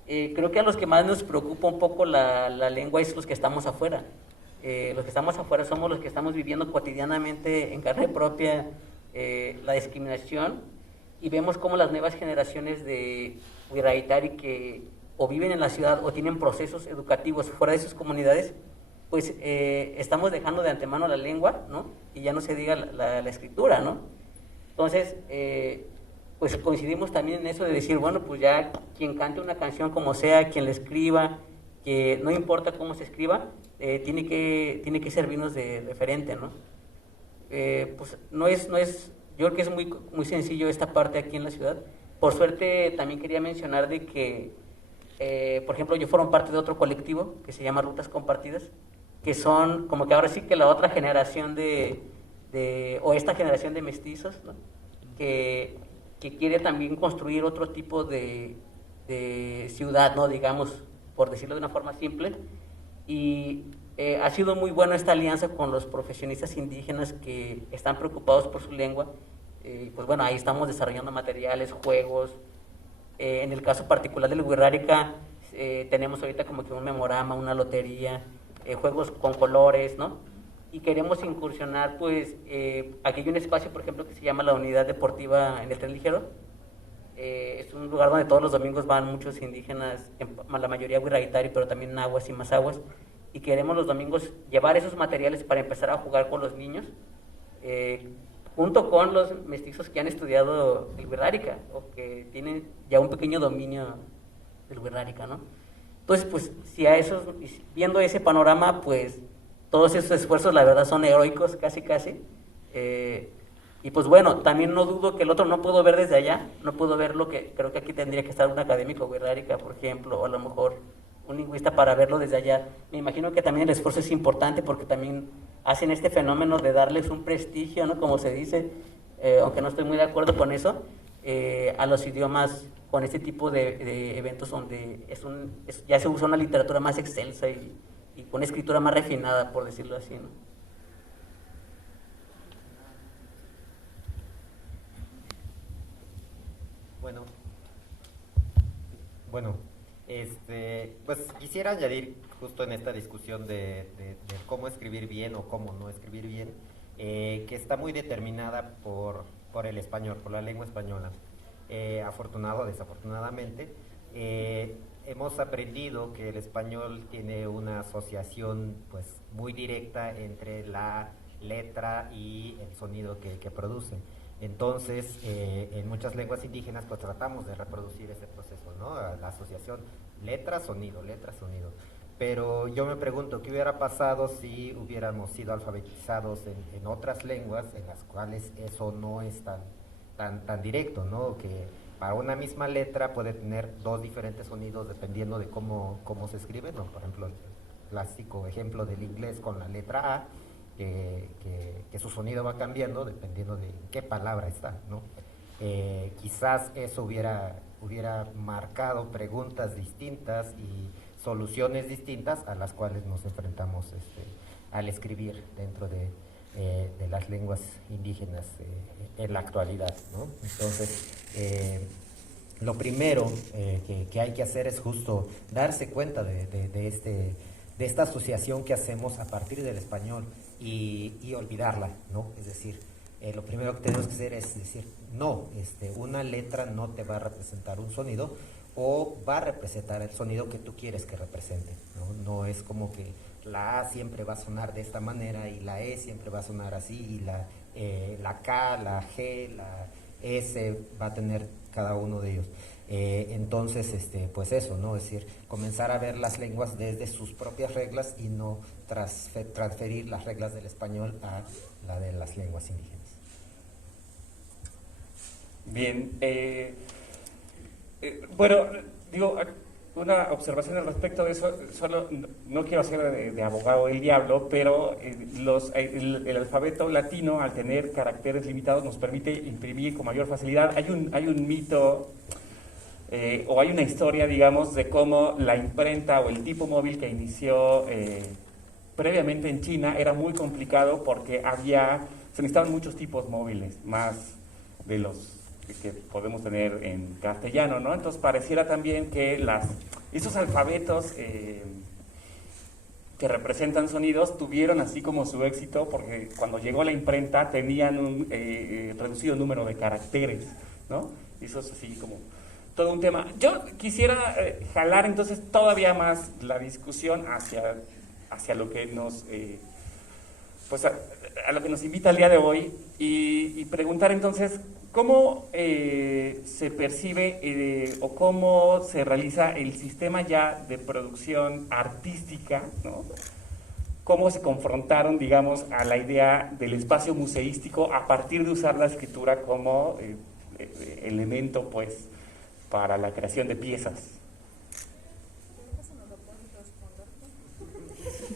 Creo que a los que más nos preocupa un poco la lengua es los que estamos afuera. Los que estamos afuera somos los que estamos viviendo cotidianamente en carne propia la discriminación, y vemos cómo las nuevas generaciones de Wixárika que o viven en la ciudad o tienen procesos educativos fuera de sus comunidades, pues estamos dejando de antemano la lengua, ¿no? Y ya no se diga la escritura, ¿no? Entonces, pues coincidimos también en eso de decir, bueno, pues ya quien cante una canción como sea, quien la escriba, que no importa cómo se escriba, tiene que servirnos de referente, ¿no? Pues no es, yo creo que es muy sencillo esta parte aquí en la ciudad. Por suerte también quería mencionar de que, por ejemplo, yo formo parte de otro colectivo que se llama Rutas Compartidas, que son como que ahora sí que la otra generación o esta generación de mestizos, ¿no? que quiere también construir otro tipo de ciudad, ¿no? Digamos, por decirlo de una forma simple. Y ha sido muy bueno esta alianza con los profesionistas indígenas que están preocupados por su lengua. Pues bueno, ahí estamos desarrollando materiales, juegos. En el caso particular del Wixárika, tenemos ahorita como que un memorama, una lotería, juegos con colores, ¿no? Y queremos incursionar, pues, aquí hay un espacio, por ejemplo, que se llama la Unidad Deportiva en el Tren Ligero. Es un lugar donde todos los domingos van muchos indígenas, la mayoría Wixárika, pero también nahuas y mazahuas, y queremos los domingos llevar esos materiales para empezar a jugar con los niños, junto con los mestizos que han estudiado el Wixárika o que tienen ya un pequeño dominio del Wixárika, ¿no? Entonces, pues, viendo ese panorama, pues, todos esos esfuerzos, la verdad, son heroicos, casi. Y pues bueno, también no dudo que el otro no puedo ver desde allá, no puedo ver lo que creo que aquí tendría que estar un académico Wixárika, por ejemplo, o a lo mejor un lingüista para verlo desde allá. Me imagino que también el esfuerzo es importante porque también hacen este fenómeno de darles un prestigio, ¿no? Como se dice, aunque no estoy muy de acuerdo con eso, a los idiomas con este tipo de eventos donde ya se usa una literatura más excelsa y con una escritura más refinada, por decirlo así, ¿no? Bueno, pues quisiera añadir justo en esta discusión de cómo escribir bien o cómo no escribir bien, que está muy determinada por el español, por la lengua española. Afortunado o desafortunadamente, hemos aprendido que el español tiene una asociación pues muy directa entre la letra y el sonido que produce. Entonces, en muchas lenguas indígenas, pues tratamos de reproducir ese proceso, ¿no? La asociación letra-sonido, letra-sonido. Pero yo me pregunto, ¿qué hubiera pasado si hubiéramos sido alfabetizados en otras lenguas en las cuales eso no es tan directo, ¿no? Que para una misma letra puede tener dos diferentes sonidos dependiendo de cómo se escribe, ¿no? Por ejemplo, el clásico ejemplo del inglés con la letra A, que su sonido va cambiando dependiendo de qué palabra está, ¿no? Quizás eso hubiera marcado preguntas distintas y soluciones distintas a las cuales nos enfrentamos al escribir dentro de las lenguas indígenas en la actualidad, ¿no? Entonces, lo primero que hay que hacer es justo darse cuenta de esta asociación que hacemos a partir del español y olvidarla, ¿no? Es decir, lo primero que tenemos que hacer es decir, no, una letra no te va a representar un sonido o va a representar el sonido que tú quieres que represente, ¿no? No es como que la A siempre va a sonar de esta manera y la E siempre va a sonar así y la K, la G, la S va a tener cada uno de ellos. Entonces, pues eso, ¿no? Es decir, comenzar a ver las lenguas desde sus propias reglas y no transferir las reglas del español a la de las lenguas indígenas. Bien, bueno, digo, una observación al respecto de eso, solo no quiero ser de abogado del diablo, pero el alfabeto latino, al tener caracteres limitados, nos permite imprimir con mayor facilidad. Hay un mito o hay una historia, digamos, de cómo la imprenta o el tipo móvil que inició previamente en China era muy complicado porque se necesitaban muchos tipos móviles, más de los que podemos tener en castellano, ¿no? Entonces pareciera también que esos alfabetos que representan sonidos tuvieron así como su éxito porque cuando llegó la imprenta tenían un reducido número de caracteres, ¿no? Y eso es así como todo un tema. Yo quisiera jalar entonces todavía más la discusión hacia lo que nos pues a lo que nos invita el día de hoy y preguntar entonces ¿cómo se percibe o cómo se realiza el sistema ya de producción artística, ¿no? ¿Cómo se confrontaron, digamos, a la idea del espacio museístico a partir de usar la escritura como elemento, pues, para la creación de piezas?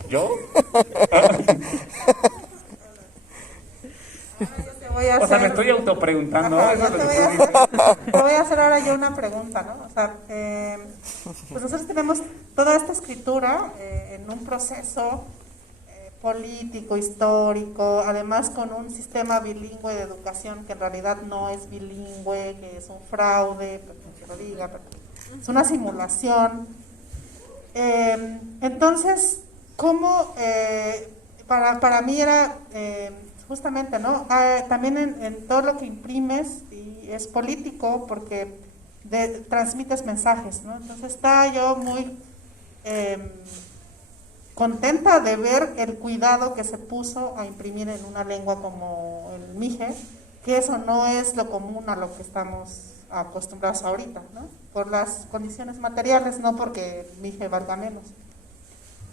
¿Yo? O sea, me estoy autopreguntando. Ajá, te voy a hacer ahora yo una pregunta, ¿no? O sea, pues nosotros tenemos toda esta escritura en un proceso político, histórico, además con un sistema bilingüe de educación que en realidad no es bilingüe, que es un fraude, que lo diga, pero es una simulación. Entonces, ¿cómo para mí era justamente, ¿no? También en todo lo que imprimes y es político porque transmites mensajes, ¿no? Entonces estaba yo muy contenta de ver el cuidado que se puso a imprimir en una lengua como el mije, que eso no es lo común a lo que estamos acostumbrados ahorita, ¿no? Por las condiciones materiales, no porque el mije valga menos.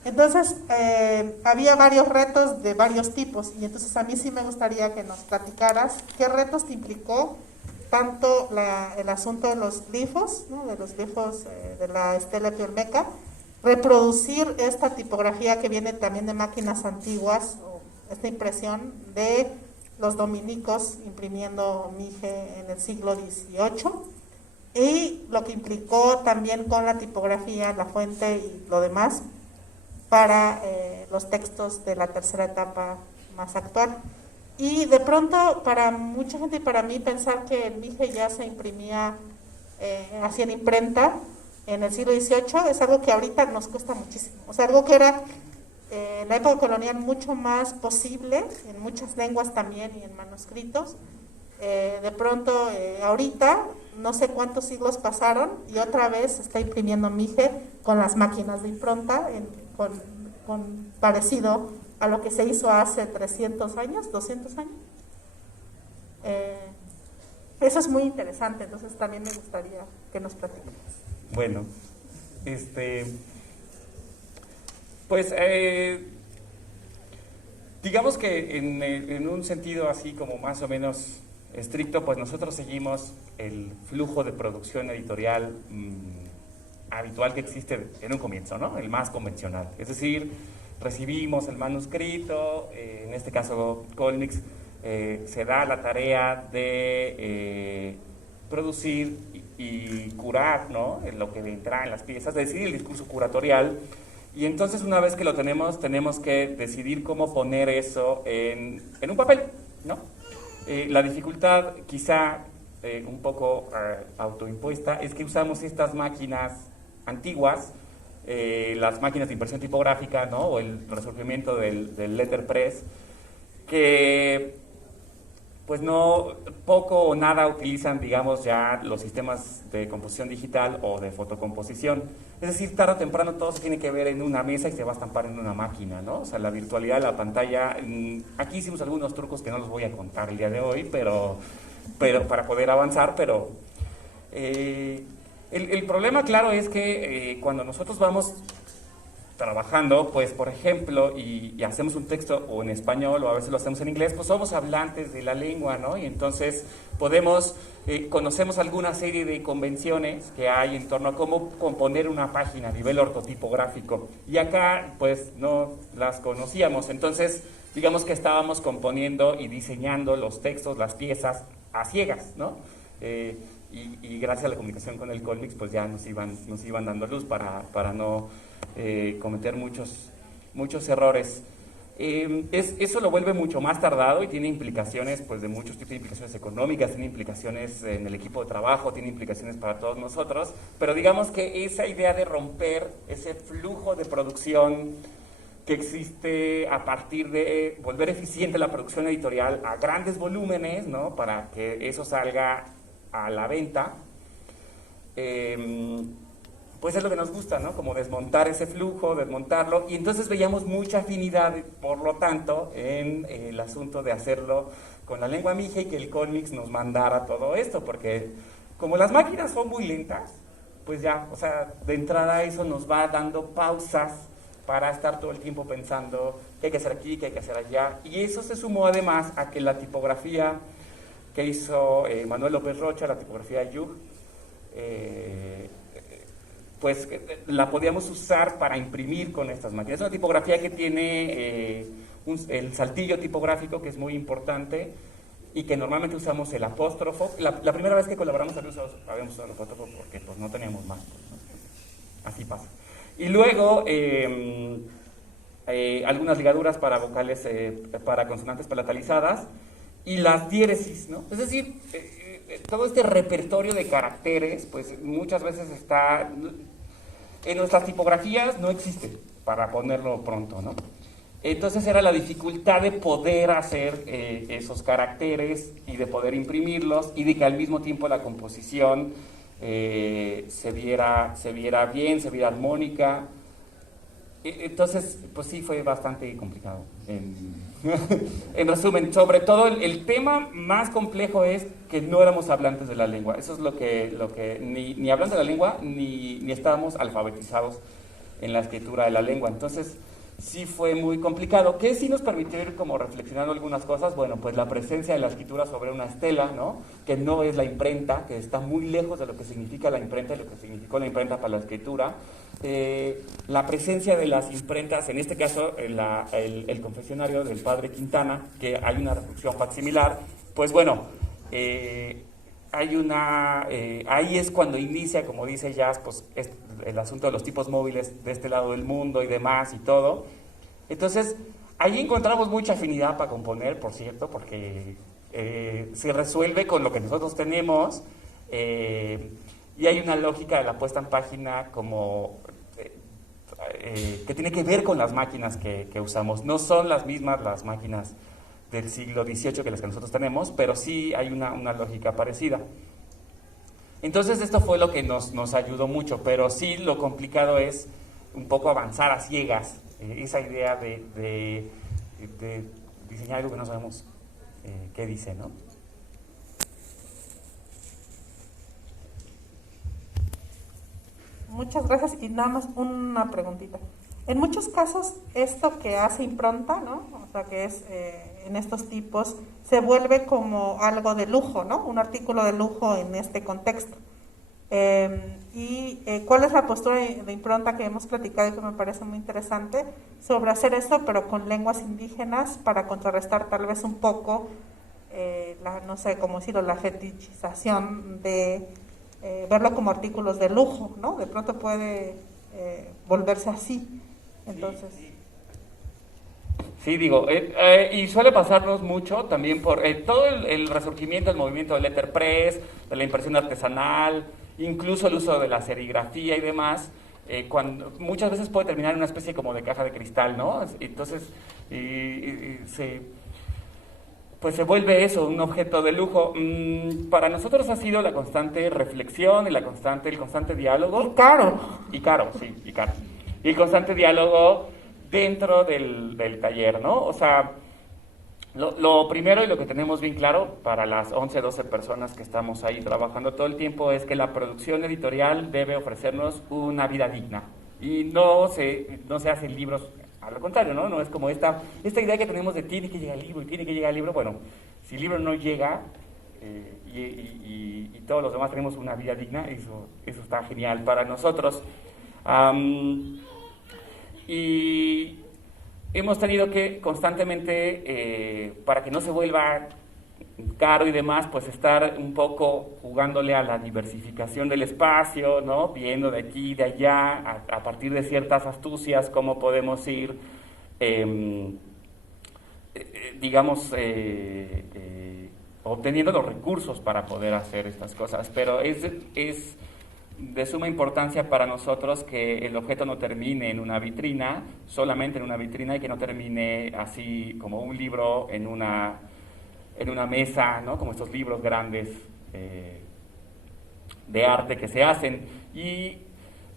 Entonces, había varios retos de varios tipos y entonces a mí sí me gustaría que nos platicaras qué retos te implicó tanto el asunto de los glifos, ¿no? De los glifos de la estela Olmeca, reproducir esta tipografía que viene también de máquinas antiguas, o esta impresión de los dominicos imprimiendo mije en el siglo XVIII, y lo que implicó también con la tipografía, la fuente y lo demás, para los textos de la tercera etapa más actual. Y de pronto, para mucha gente y para mí, pensar que el mije ya se imprimía así en imprenta en el siglo XVIII es algo que ahorita nos cuesta muchísimo. O sea, algo que era en la época colonial mucho más posible, en muchas lenguas también y en manuscritos. De pronto, ahorita, no sé cuántos siglos pasaron y otra vez se está imprimiendo mije con las máquinas de impronta, con parecido a lo que se hizo hace 300 años, 200 años. Eso es muy interesante, entonces también me gustaría que nos platiques. Bueno, pues digamos que en un sentido así como más o menos estricto, pues nosotros seguimos el flujo de producción editorial habitual que existe en un comienzo, ¿no? El más convencional. Es decir, recibimos el manuscrito, en este caso Colmix se da la tarea de producir y curar, ¿no? Lo que vendrá en las piezas, decidir el discurso curatorial. Y entonces una vez que lo tenemos que decidir cómo poner eso en un papel, ¿no? La dificultad quizá un poco autoimpuesta es que usamos estas máquinas antiguas, las máquinas de impresión tipográfica, ¿no? O el resurgimiento del letterpress, que pues no, poco o nada utilizan, digamos, ya los sistemas de composición digital o de fotocomposición. Es decir, tarde o temprano todo se tiene que ver en una mesa y se va a estampar en una máquina, ¿no? O sea, la virtualidad de la pantalla, aquí hicimos algunos trucos que no los voy a contar el día de hoy, pero para poder avanzar, pero el problema, claro, es que cuando nosotros vamos trabajando, pues por ejemplo, y hacemos un texto o en español o a veces lo hacemos en inglés, pues somos hablantes de la lengua, ¿no? Y entonces conocemos alguna serie de convenciones que hay en torno a cómo componer una página a nivel ortotipográfico. Y acá, pues no las conocíamos. Entonces, digamos que estábamos componiendo y diseñando los textos, las piezas a ciegas, ¿no? Y gracias a la comunicación con el Colmix, pues ya nos iban dando luz para no cometer muchos errores. Eso lo vuelve mucho más tardado y tiene implicaciones pues de muchos tipos de implicaciones económicas, tiene implicaciones en el equipo de trabajo, tiene implicaciones para todos nosotros, pero digamos que esa idea de romper ese flujo de producción que existe a partir de volver eficiente la producción editorial a grandes volúmenes, ¿no? Para que eso salga a la venta, pues es lo que nos gusta, ¿no? Como desmontar ese flujo, desmontarlo, y entonces veíamos mucha afinidad, por lo tanto, en el asunto de hacerlo con la lengua mije y que el Colmix nos mandara todo esto, porque como las máquinas son muy lentas, pues ya, o sea, de entrada eso nos va dando pausas para estar todo el tiempo pensando qué hay que hacer aquí, qué hay que hacer allá, y eso se sumó además a que la tipografía que hizo Manuel López Rocha, la tipografía Yug, pues la podíamos usar para imprimir con estas máquinas. Es una tipografía que tiene el saltillo tipográfico, que es muy importante, y que normalmente usamos el apóstrofo. La primera vez que colaboramos habíamos usado el apóstrofo porque pues, no teníamos más. ¿No? Así pasa. Y luego algunas ligaduras para vocales, para consonantes palatalizadas, y las diéresis, ¿no? Es decir, todo este repertorio de caracteres, pues muchas veces está en nuestras tipografías, no existe, para ponerlo pronto, ¿no? Entonces era la dificultad de poder hacer esos caracteres y de poder imprimirlos y de que al mismo tiempo la composición se viera bien, se viera armónica. Entonces, pues sí, fue bastante complicado. En resumen, sobre todo el tema más complejo es que no éramos hablantes de la lengua. Eso es lo que ni hablando de la lengua, ni estábamos alfabetizados en la escritura de la lengua. Entonces, sí fue muy complicado. ¿Qué sí nos permitió ir como reflexionando algunas cosas? Bueno, pues la presencia de la escritura sobre una estela, ¿no? Que no es la imprenta, que está muy lejos de lo que significa la imprenta y lo que significó la imprenta para la escritura. La presencia de las imprentas, en este caso el confesionario del padre Quintana, que hay una reproducción facsimilar, pues bueno, ahí es cuando inicia, como dice Jazz, pues el asunto de los tipos móviles de este lado del mundo y demás y todo. Entonces, ahí encontramos mucha afinidad para componer, por cierto, porque se resuelve con lo que nosotros tenemos, y hay una lógica de la puesta en página como que tiene que ver con las máquinas que usamos. No son las mismas las máquinas del siglo XVIII que las que nosotros tenemos, pero sí hay una lógica parecida. Entonces esto fue lo que nos ayudó mucho, pero sí lo complicado es un poco avanzar a ciegas, esa idea de diseñar algo que no sabemos qué dice, ¿no? muchas gracias y nada más una preguntita. En muchos casos esto que hace impronta, ¿no? O sea, que es en estos tipos, se vuelve como algo de lujo, ¿no? Un artículo de lujo en este contexto. ¿Cuál es la postura de impronta que hemos platicado y que me parece muy interesante sobre hacer eso, pero con lenguas indígenas para contrarrestar tal vez un poco, no sé cómo decirlo, la fetichización de verlo como artículos de lujo, ¿no? De pronto puede volverse así. Entonces... Sí, digo, y suele pasarnos mucho también por todo el resurgimiento del movimiento del letterpress, de la impresión artesanal, incluso el uso de la serigrafía y demás, cuando muchas veces puede terminar en una especie como de caja de cristal, ¿no? Entonces, pues se vuelve eso, un objeto de lujo. Para nosotros ha sido la constante reflexión y el constante diálogo. Y caro. Y caro, sí, y caro. Y el constante diálogo dentro del taller, ¿no? O sea, lo primero y lo que tenemos bien claro para las 11, 12 personas que estamos ahí trabajando todo el tiempo es que la producción editorial debe ofrecernos una vida digna. Y no se hacen libros, a lo contrario, ¿no? No es como esta idea que tenemos de tiene que llegar el libro y tiene que llegar el libro. Bueno, si el libro no llega y todos los demás tenemos una vida digna, eso está genial para nosotros. Y hemos tenido que constantemente, para que no se vuelva caro y demás, pues estar un poco jugándole a la diversificación del espacio, ¿no? Viendo de aquí y de allá, a partir de ciertas astucias, cómo podemos ir, obteniendo los recursos para poder hacer estas cosas. Pero es de suma importancia para nosotros que el objeto no termine en una vitrina, solamente en una vitrina, y que no termine así como un libro en una mesa, ¿no? Como estos libros grandes de arte que se hacen. Y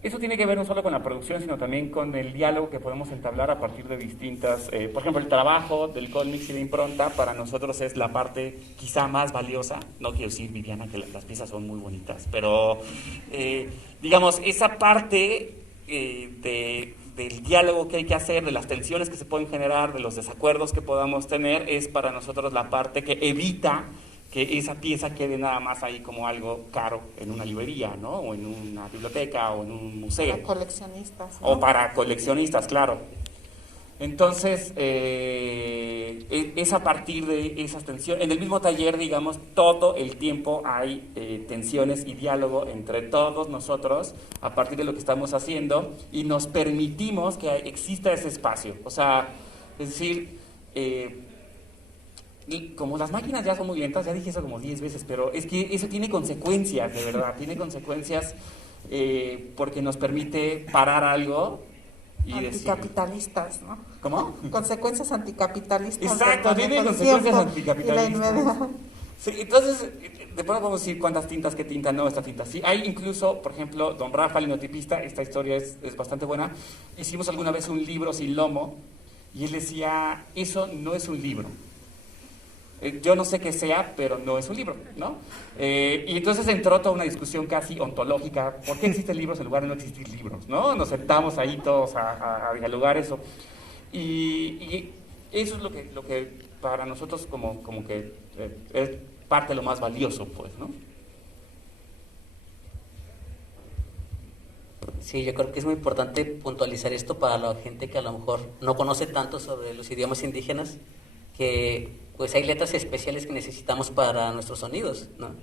eso tiene que ver no solo con la producción, sino también con el diálogo que podemos entablar a partir de distintas... por ejemplo, el trabajo del cómics y de impronta para nosotros es la parte quizá más valiosa. No quiero decir, Viviana, que las piezas son muy bonitas, pero digamos, esa parte del diálogo que hay que hacer, de las tensiones que se pueden generar, de los desacuerdos que podamos tener, es para nosotros la parte que evita que esa pieza quede nada más ahí como algo caro en una librería, ¿no? O en una biblioteca o en un museo. Para coleccionistas, ¿no? O para coleccionistas, claro. Entonces, es a partir de esas tensiones. En el mismo taller, digamos, todo el tiempo hay tensiones y diálogo entre todos nosotros a partir de lo que estamos haciendo, y nos permitimos que exista ese espacio. O sea, es decir... y como las máquinas ya son muy lentas, ya dije eso como 10 veces, pero es que eso tiene consecuencias, de verdad, tiene consecuencias porque nos permite parar algo y anticapitalistas, ¿no? ¿Cómo? Consecuencias anticapitalistas. Exacto, tiene consecuencias anticapitalistas. Y sí, entonces, de pronto podemos decir cuántas tintas, qué tinta, no, esta tinta. Sí, hay incluso, por ejemplo, don Rafa, linotipista, esta historia es bastante buena. Hicimos alguna vez un libro sin lomo y él decía, eso no es un libro. Yo no sé qué sea, pero no es un libro, ¿no? Y entonces entró toda una discusión casi ontológica. ¿Por qué existen libros en lugar de no existir libros? ¿No? Nos sentamos ahí todos a dialogar eso. Y eso es lo que para nosotros como que es parte de lo más valioso, pues, ¿no? Sí, yo creo que es muy importante puntualizar esto para la gente que a lo mejor no conoce tanto sobre los idiomas indígenas, que pues hay letras especiales que necesitamos para nuestros sonidos, ¿no?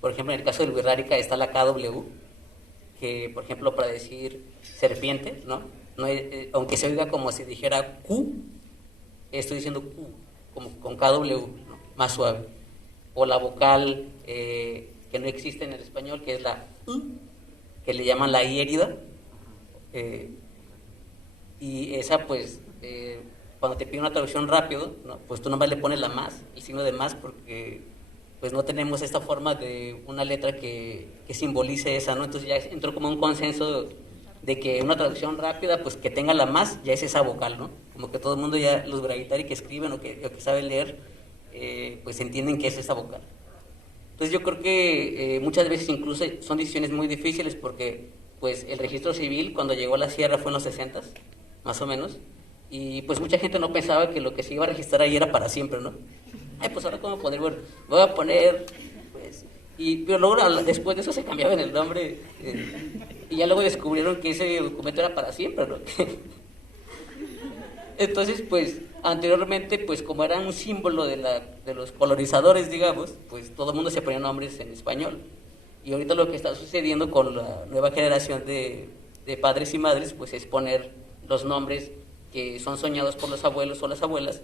Por ejemplo, en el caso del Wixárika está la KW, que por ejemplo para decir serpiente, ¿no? Aunque se oiga como si dijera Q, estoy diciendo Q, como con KW, ¿no? Más suave. O la vocal que no existe en el español, que es la U, que le llaman la I herida, y esa pues... cuando te pide una traducción rápido, ¿no? Pues tú nomás le pones la más, el signo de más, porque pues no tenemos esta forma de una letra que simbolice esa, ¿no? Entonces ya entró como un consenso de que una traducción rápida, pues que tenga la más, ya es esa vocal, ¿no? Como que todo el mundo ya, los braguitari que escriben o que saben leer, pues entienden que es esa vocal. Entonces yo creo que muchas veces incluso son decisiones muy difíciles porque pues el registro civil cuando llegó a la sierra fue en los 60, más o menos, y pues mucha gente no pensaba que lo que se iba a registrar ahí era para siempre, ¿no? Ay, pues ahora cómo poner, bueno, voy a poner, pues, pero luego después de eso se cambiaba el nombre, y ya luego descubrieron que ese documento era para siempre, ¿no? Entonces, pues, anteriormente, pues, como era un símbolo de los colonizadores, digamos, pues todo el mundo se ponía nombres en español. Y ahorita lo que está sucediendo con la nueva generación de padres y madres, pues, es poner los nombres que son soñados por los abuelos o las abuelas,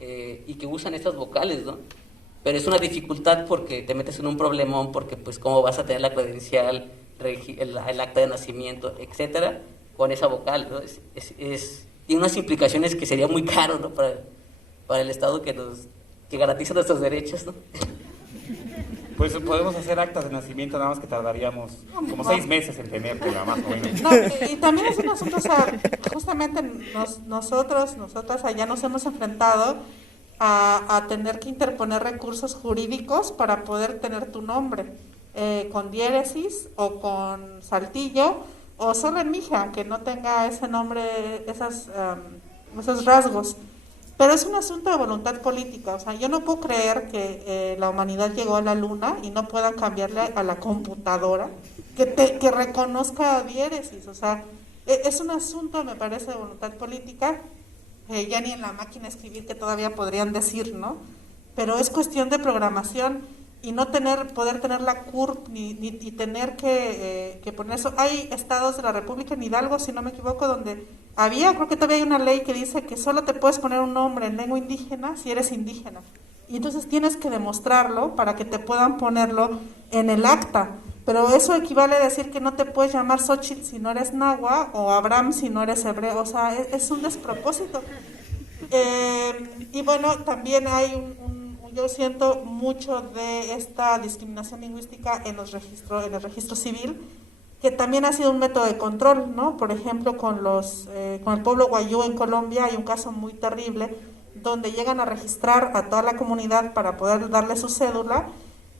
y que usan estas vocales, ¿no? Pero es una dificultad porque te metes en un problemón, porque, pues, cómo vas a tener la credencial, el acta de nacimiento, etcétera, con esa vocal, ¿no? Tiene unas implicaciones que sería muy caro, ¿no? Para el Estado que garantiza nuestros derechos, ¿no? Pues podemos hacer actas de nacimiento, nada más que tardaríamos como 6 meses en tenértela, más o menos. No, y también es un asunto, o sea, justamente nosotras allá nos hemos enfrentado a tener que interponer recursos jurídicos para poder tener tu nombre, con diéresis o con saltillo, o solo en mija, que no tenga ese nombre, esos rasgos. Pero es un asunto de voluntad política, o sea, yo no puedo creer que la humanidad llegó a la luna y no puedan cambiarle a la computadora que reconozca diéresis, o sea, es un asunto, me parece, de voluntad política, ya ni en la máquina escribir que todavía podrían decir, ¿no? Pero es cuestión de programación y no poder tener la CURP ni tener que poner eso. Hay estados de la República, en Hidalgo, si no me equivoco, donde creo que todavía hay una ley que dice que solo te puedes poner un nombre en lengua indígena si eres indígena. Y entonces tienes que demostrarlo para que te puedan ponerlo en el acta. Pero eso equivale a decir que no te puedes llamar Xochitl si no eres náhuatl o Abraham si no eres hebreo. O sea, es un despropósito. Y bueno, también hay yo siento mucho de esta discriminación lingüística en el registro civil, que también ha sido un método de control, ¿no? Por ejemplo, con el pueblo wayú en Colombia hay un caso muy terrible donde llegan a registrar a toda la comunidad para poder darle su cédula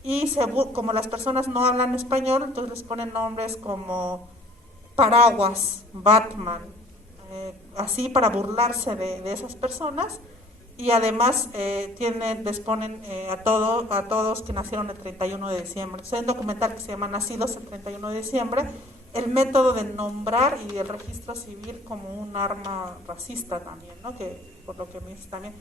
y como las personas no hablan español, entonces les ponen nombres como Paraguas, Batman, así para burlarse de esas personas. Y además les ponen a todos que nacieron el 31 de diciembre. Hay un documental que se llama Nacidos el 31 de diciembre, el método de nombrar y el registro civil como un arma racista también, ¿no? Que por lo que me dice también.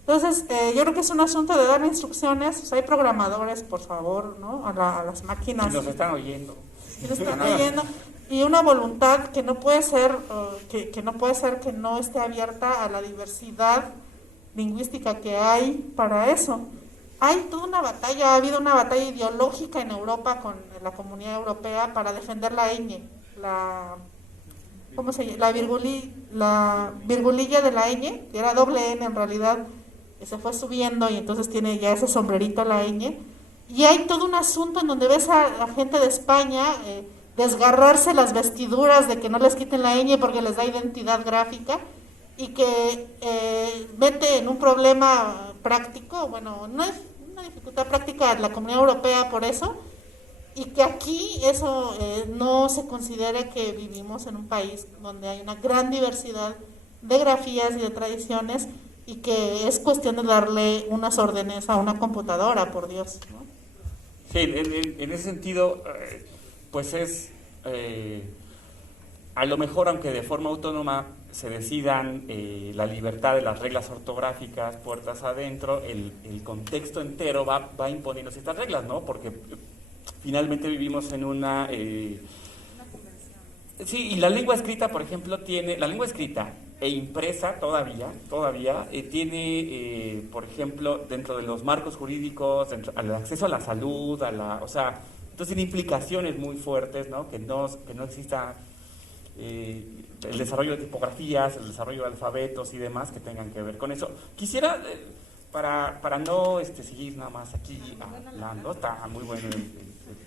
Entonces, yo creo que es un asunto de dar instrucciones, o sea, hay programadores, por favor, ¿no? A las máquinas. Y nos están oyendo. Y una voluntad que no puede ser, que no esté abierta a la diversidad lingüística que hay para eso. Hay toda una batalla, ha habido una batalla ideológica en Europa con la Comunidad Europea para defender la ñ, ¿cómo se llama? La virgulilla de la ñ, que era doble N en realidad, que se fue subiendo y entonces tiene ya ese sombrerito la ñ. Y hay todo un asunto en donde ves a la gente de España desgarrarse las vestiduras de que no les quiten la ñ porque les da identidad gráfica, y que mete en un problema práctico, bueno, no es una dificultad práctica de la Comunidad Europea por eso, y que aquí eso no se considere que vivimos en un país donde hay una gran diversidad de grafías y de tradiciones, y que es cuestión de darle unas órdenes a una computadora, por Dios, ¿no? Sí, en ese sentido, pues es, a lo mejor, aunque de forma autónoma se decidan la libertad de las reglas ortográficas, puertas adentro, el contexto entero va imponiendo estas reglas, ¿no? Porque finalmente vivimos en una... sí, y la lengua escrita, por ejemplo, la lengua escrita e impresa todavía tiene, por ejemplo, dentro de los marcos jurídicos, al acceso a la salud, o sea, entonces tiene implicaciones muy fuertes, ¿no? Que no exista el desarrollo de tipografías, el desarrollo de alfabetos y demás que tengan que ver con eso. Quisiera, para no seguir nada más aquí hablando, está muy bueno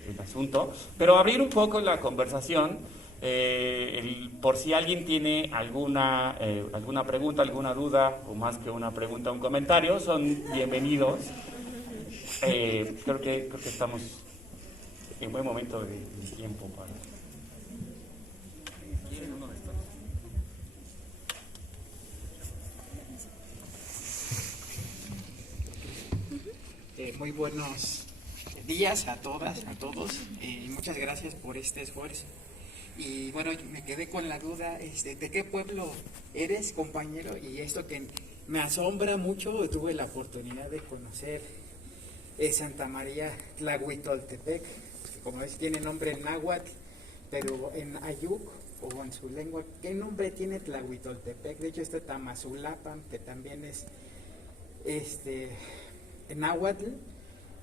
el asunto, pero abrir un poco la conversación, por si alguien tiene alguna pregunta, alguna duda, o más que una pregunta, un comentario, son bienvenidos. Creo que estamos en buen momento de tiempo para... muy buenos días a todas, a todos. Muchas gracias por este esfuerzo. Y bueno, me quedé con la duda, ¿de qué pueblo eres, compañero? Y esto que me asombra mucho, tuve la oportunidad de conocer Santa María Tlahuitoltepec, que como ves tiene nombre en náhuatl, pero en ayuk o en su lengua, ¿qué nombre tiene Tlahuitoltepec? De hecho, este Tamazulapan, que también es en náhuatl,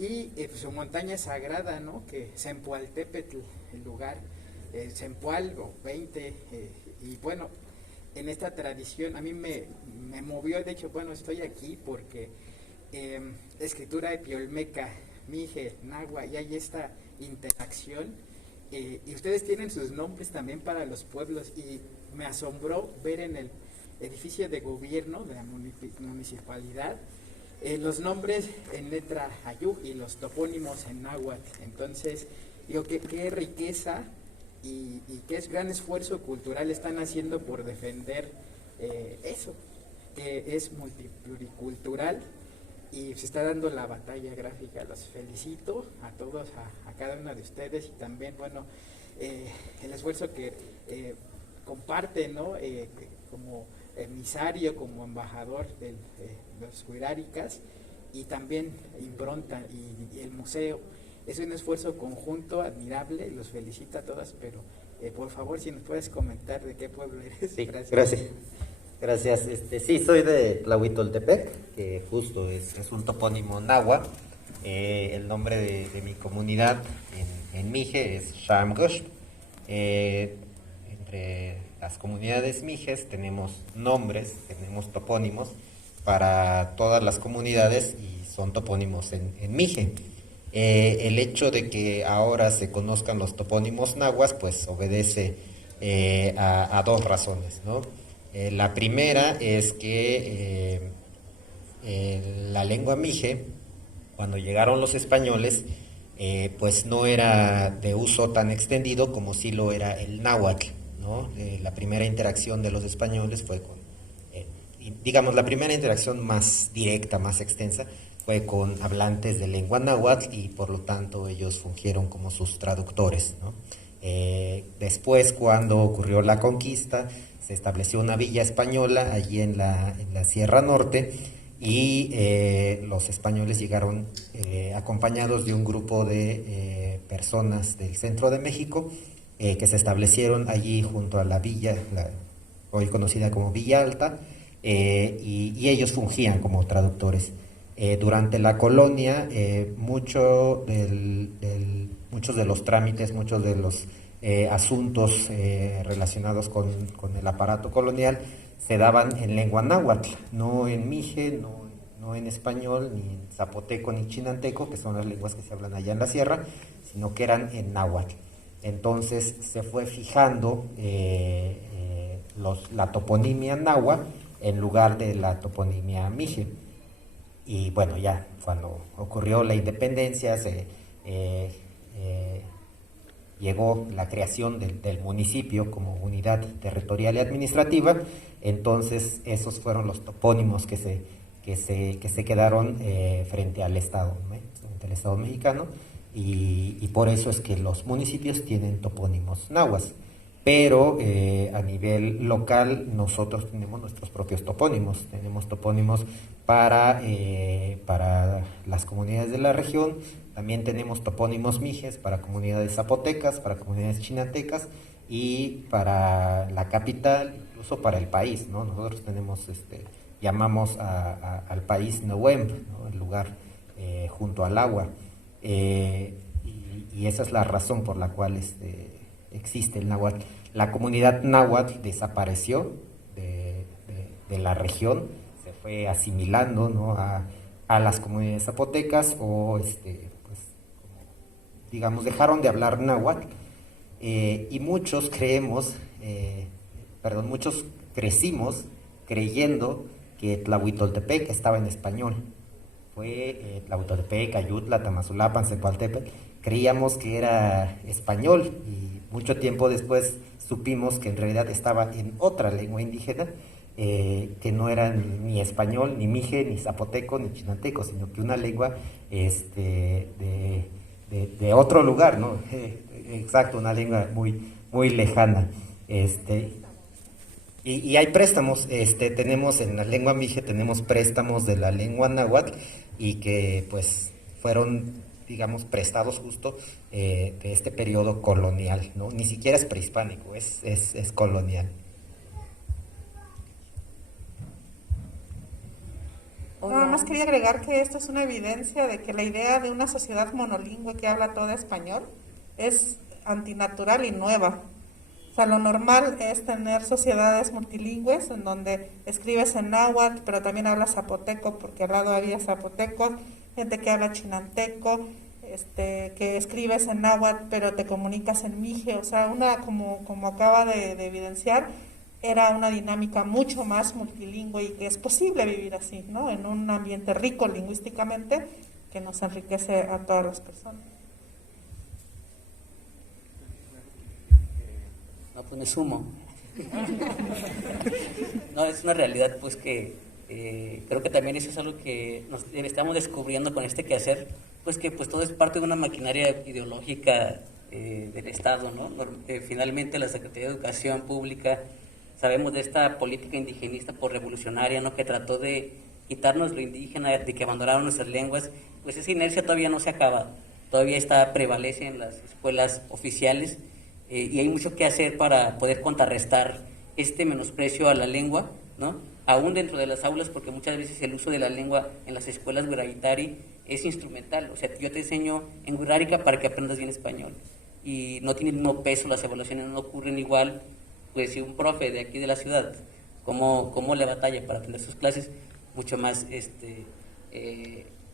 y pues, su montaña sagrada, ¿no? Que Zempoaltepetl, el lugar, Zempoal o 20, y bueno, en esta tradición a mí me movió, de hecho, bueno, estoy aquí porque escritura epiolmeca, mije, nahua, y hay esta interacción, y ustedes tienen sus nombres también para los pueblos, y me asombró ver en el edificio de gobierno de la municipalidad los nombres en letra ayuk y los topónimos en náhuatl. Entonces, digo, qué riqueza y qué gran esfuerzo cultural están haciendo por defender eso, que es multipluricultural, y se está dando la batalla gráfica. Los felicito a todos, a cada una de ustedes, y también, bueno, el esfuerzo que comparten, ¿no? Como emisario, como embajador de los Huiráricas, y también impronta y el museo. Es un esfuerzo conjunto admirable, los felicito a todas, pero por favor, si nos puedes comentar de qué pueblo eres. Sí, gracias. Sí, soy de Tlahuitoltepec, que justo es un topónimo náhuatl. El nombre de mi comunidad en Mije es Xamgosh. Entre las comunidades mijes tenemos nombres, tenemos topónimos para todas las comunidades, y son topónimos en Mije. El hecho de que ahora se conozcan los topónimos nahuas, pues obedece a dos razones, ¿no? La primera es que la lengua mije, cuando llegaron los españoles, pues no era de uso tan extendido como sí lo era el náhuatl, ¿no? La primera interacción de los españoles fue con, digamos, la primera interacción más directa, más extensa, fue con hablantes de lengua náhuatl, y por lo tanto ellos fungieron como sus traductores, ¿no? Después, cuando ocurrió la conquista, se estableció una villa española allí en la Sierra Norte, y los españoles llegaron acompañados de un grupo de personas del centro de México, que se establecieron allí junto a la villa, hoy conocida como Villa Alta, y ellos fungían como traductores. Durante la colonia, muchos de los trámites, muchos de los asuntos relacionados con el aparato colonial se daban en lengua náhuatl, no en mije, no en español, ni en zapoteco, ni chinanteco, que son las lenguas que se hablan allá en la sierra, sino que eran en náhuatl. Entonces se fue fijando la toponimia náhuatl en lugar de la toponimia mije. Y bueno, ya cuando ocurrió la independencia, llegó la creación del municipio como unidad territorial y administrativa. Entonces esos fueron los topónimos que se quedaron frente al Estado, frente al Estado mexicano, y por eso es que los municipios tienen topónimos nahuas. Pero a nivel local nosotros tenemos nuestros propios topónimos. Tenemos topónimos para las comunidades de la región. También tenemos topónimos mijes para comunidades zapotecas, para comunidades chinantecas, y para la capital, incluso para el país, ¿no? Nosotros tenemos, llamamos al país Nehuen, ¿no? El lugar junto al agua. Y esa es la razón por la cual existe el náhuatl. La comunidad náhuatl desapareció de la región, se fue asimilando, ¿no? a las comunidades zapotecas, o pues, digamos, dejaron de hablar náhuatl, y muchos muchos crecimos creyendo que Tlahuitoltepec estaba en español. Fue Tlahuitoltepec, Ayutla, Tamazulapan, Zempoaltepec, creíamos que era español, y mucho tiempo después supimos que en realidad estaba en otra lengua indígena, que no era ni español, ni mije, ni zapoteco, ni chinanteco, sino que una lengua de otro lugar, ¿no? Exacto, una lengua muy lejana. Y hay préstamos, tenemos en la lengua mije, tenemos préstamos de la lengua náhuatl y que pues fueron, digamos, prestados justo de este periodo colonial, ¿no? Ni siquiera es prehispánico, es colonial. Nada más quería agregar que esto es una evidencia de que la idea de una sociedad monolingüe que habla todo español es antinatural y nueva. O sea, lo normal es tener sociedades multilingües en donde escribes en náhuatl, pero también hablas zapoteco, porque al lado había zapotecos, gente que habla chinanteco, que escribes en náhuatl, pero te comunicas en mije. O sea, como acaba de evidenciar, era una dinámica mucho más multilingüe y que es posible vivir así, ¿no? En un ambiente rico lingüísticamente que nos enriquece a todas las personas. No, pues me sumo. No, es una realidad pues que creo que también eso es algo que nos estamos descubriendo con este quehacer, pues que pues todo es parte de una maquinaria ideológica del Estado, ¿no? Finalmente la Secretaría de Educación Pública, sabemos de esta política indigenista por revolucionaria, ¿no? Que trató de quitarnos lo indígena, de que abandonaron nuestras lenguas. Pues esa inercia todavía no se acaba, todavía prevalece en las escuelas oficiales, y hay mucho que hacer para poder contrarrestar este menosprecio a la lengua, ¿no? Aún dentro de las aulas, porque muchas veces el uso de la lengua en las escuelas Wurragitari es instrumental. O sea, yo te enseño en Wurrárica para que aprendas bien español, y no tiene el mismo peso, las evaluaciones no ocurren igual. Pues si un profe de aquí de la ciudad, cómo le batalla para atender sus clases, mucho más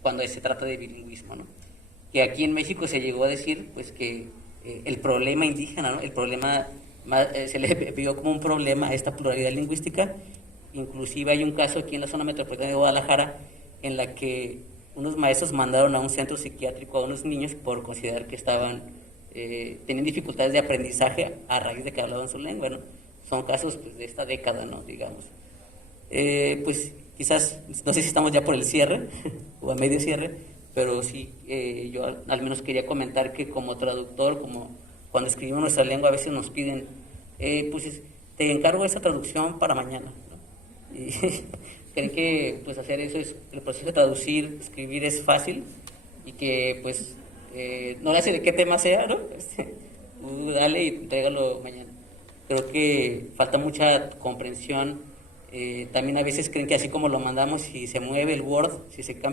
cuando se trata de bilingüismo, ¿no? Que aquí en México se llegó a decir pues que el problema indígena, ¿no? El problema se le vio como un problema a esta pluralidad lingüística. Inclusive hay un caso aquí en la zona metropolitana de Guadalajara en la que unos maestros mandaron a un centro psiquiátrico a unos niños por considerar que tenían dificultades de aprendizaje a raíz de que hablaban su lengua, ¿no? Son casos pues, de esta década, ¿no? Digamos. Pues quizás, no sé si estamos ya por el cierre o a medio cierre, pero sí, yo al menos quería comentar que como traductor, como cuando escribimos nuestra lengua, a veces nos piden, pues te encargo esa traducción para mañana, ¿no? Y creen que pues hacer eso el proceso de traducir, escribir es fácil y que pues no le hace de qué tema sea, ¿no? Tú dale y entrégalo mañana. Creo que falta mucha comprensión. También a veces creen que así como lo mandamos, si se mueve el Word,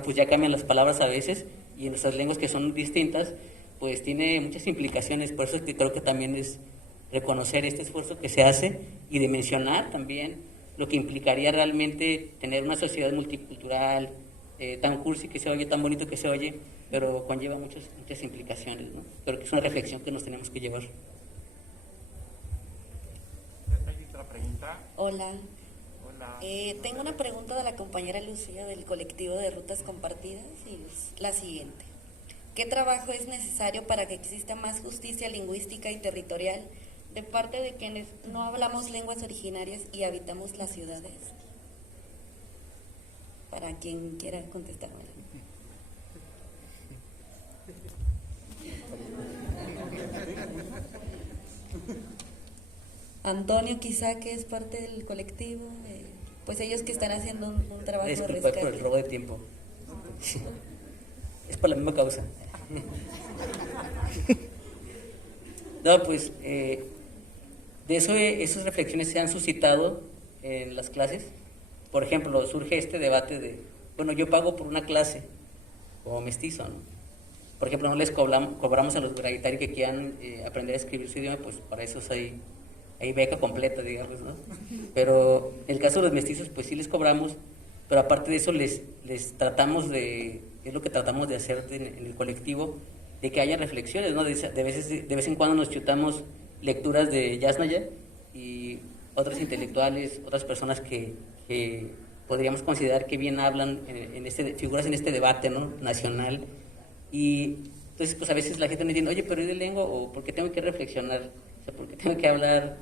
pues ya cambian las palabras a veces, y en nuestras lenguas que son distintas, pues tiene muchas implicaciones. Por eso es que creo que también es reconocer este esfuerzo que se hace y de mencionar también lo que implicaría realmente tener una sociedad multicultural, tan cursi que se oye, tan bonito que se oye, pero conlleva muchas implicaciones, ¿no? Creo que es una reflexión que nos tenemos que llevar. ¿Hay otra pregunta? Hola. Hola. Tengo una pregunta de la compañera Lucía del colectivo de Rutas Compartidas y es la siguiente. ¿Qué trabajo es necesario para que exista más justicia lingüística y territorial de parte de quienes no hablamos lenguas originarias y habitamos las ciudades? Para quien quiera contestarme. Antonio, quizá, que es parte del colectivo, pues ellos que están haciendo un trabajo de Disculpa rescate. por el robo de tiempo. Es por la misma causa. No, pues de esas reflexiones se han suscitado en las clases. Por ejemplo, surge este debate de, bueno, yo pago por una clase como mestizo, ¿no? Por ejemplo, no les cobramos a los Wurragitari que quieran aprender a escribir su idioma, pues para eso hay beca completa, digamos, ¿no? Pero en el caso de los mestizos, pues sí les cobramos, pero aparte de eso les tratamos es lo que tratamos de hacer en el colectivo, de que haya reflexiones, ¿no? De vez en cuando nos chutamos lecturas de Yasnaya y otros intelectuales, otras personas que podríamos considerar que bien hablan figuras en este debate, ¿no? Nacional. Y entonces pues a veces la gente me dice, oye, pero ¿es de lengua? ¿O por qué tengo que reflexionar? O sea, ¿por qué tengo que hablar,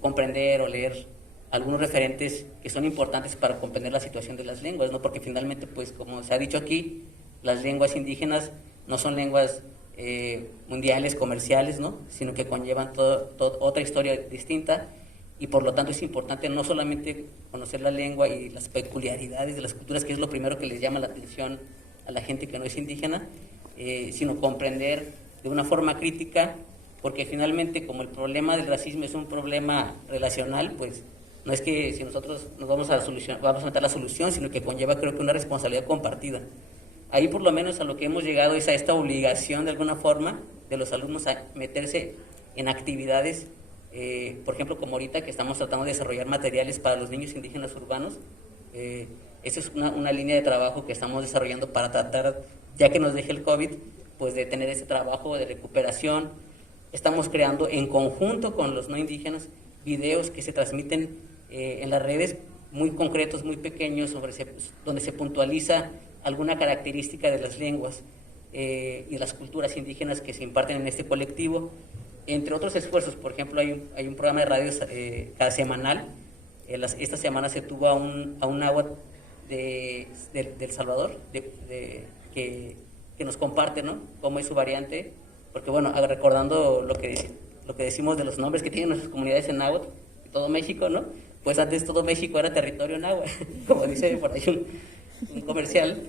comprender o leer? algunos referentes que son importantes para comprender la situación de las lenguas, ¿no? Porque finalmente, pues como se ha dicho aquí, las lenguas indígenas no son lenguas mundiales, comerciales, ¿no? Sino que conllevan otra historia distinta, y por lo tanto es importante no solamente conocer la lengua y las peculiaridades de las culturas, que es lo primero que les llama la atención a la gente que no es indígena, sino comprender de una forma crítica, porque finalmente, como el problema del racismo es un problema relacional, pues no es que si nosotros nos vamos a meter la solución, sino que conlleva, creo que, una responsabilidad compartida. Ahí por lo menos a lo que hemos llegado es a esta obligación de alguna forma de los alumnos a meterse en actividades, por ejemplo, como ahorita que estamos tratando de desarrollar materiales para los niños indígenas urbanos. Esa es una línea de trabajo que estamos desarrollando para tratar, ya que nos deje el COVID, pues de tener ese trabajo de recuperación. Estamos creando en conjunto con los no indígenas videos que se transmiten en las redes, muy concretos, muy pequeños, donde se puntualiza alguna característica de las lenguas y las culturas indígenas que se imparten en este colectivo. Entre otros esfuerzos, por ejemplo, hay un programa de radio cada semanal. Esta semana se tuvo a un náhuatl de El Salvador, que nos comparte, ¿no?, cómo es su variante, porque bueno, recordando lo que decimos de los nombres que tienen nuestras comunidades en náhuatl, todo México, ¿no? Pues antes todo México era territorio náhuatl, como dice por ahí un comercial,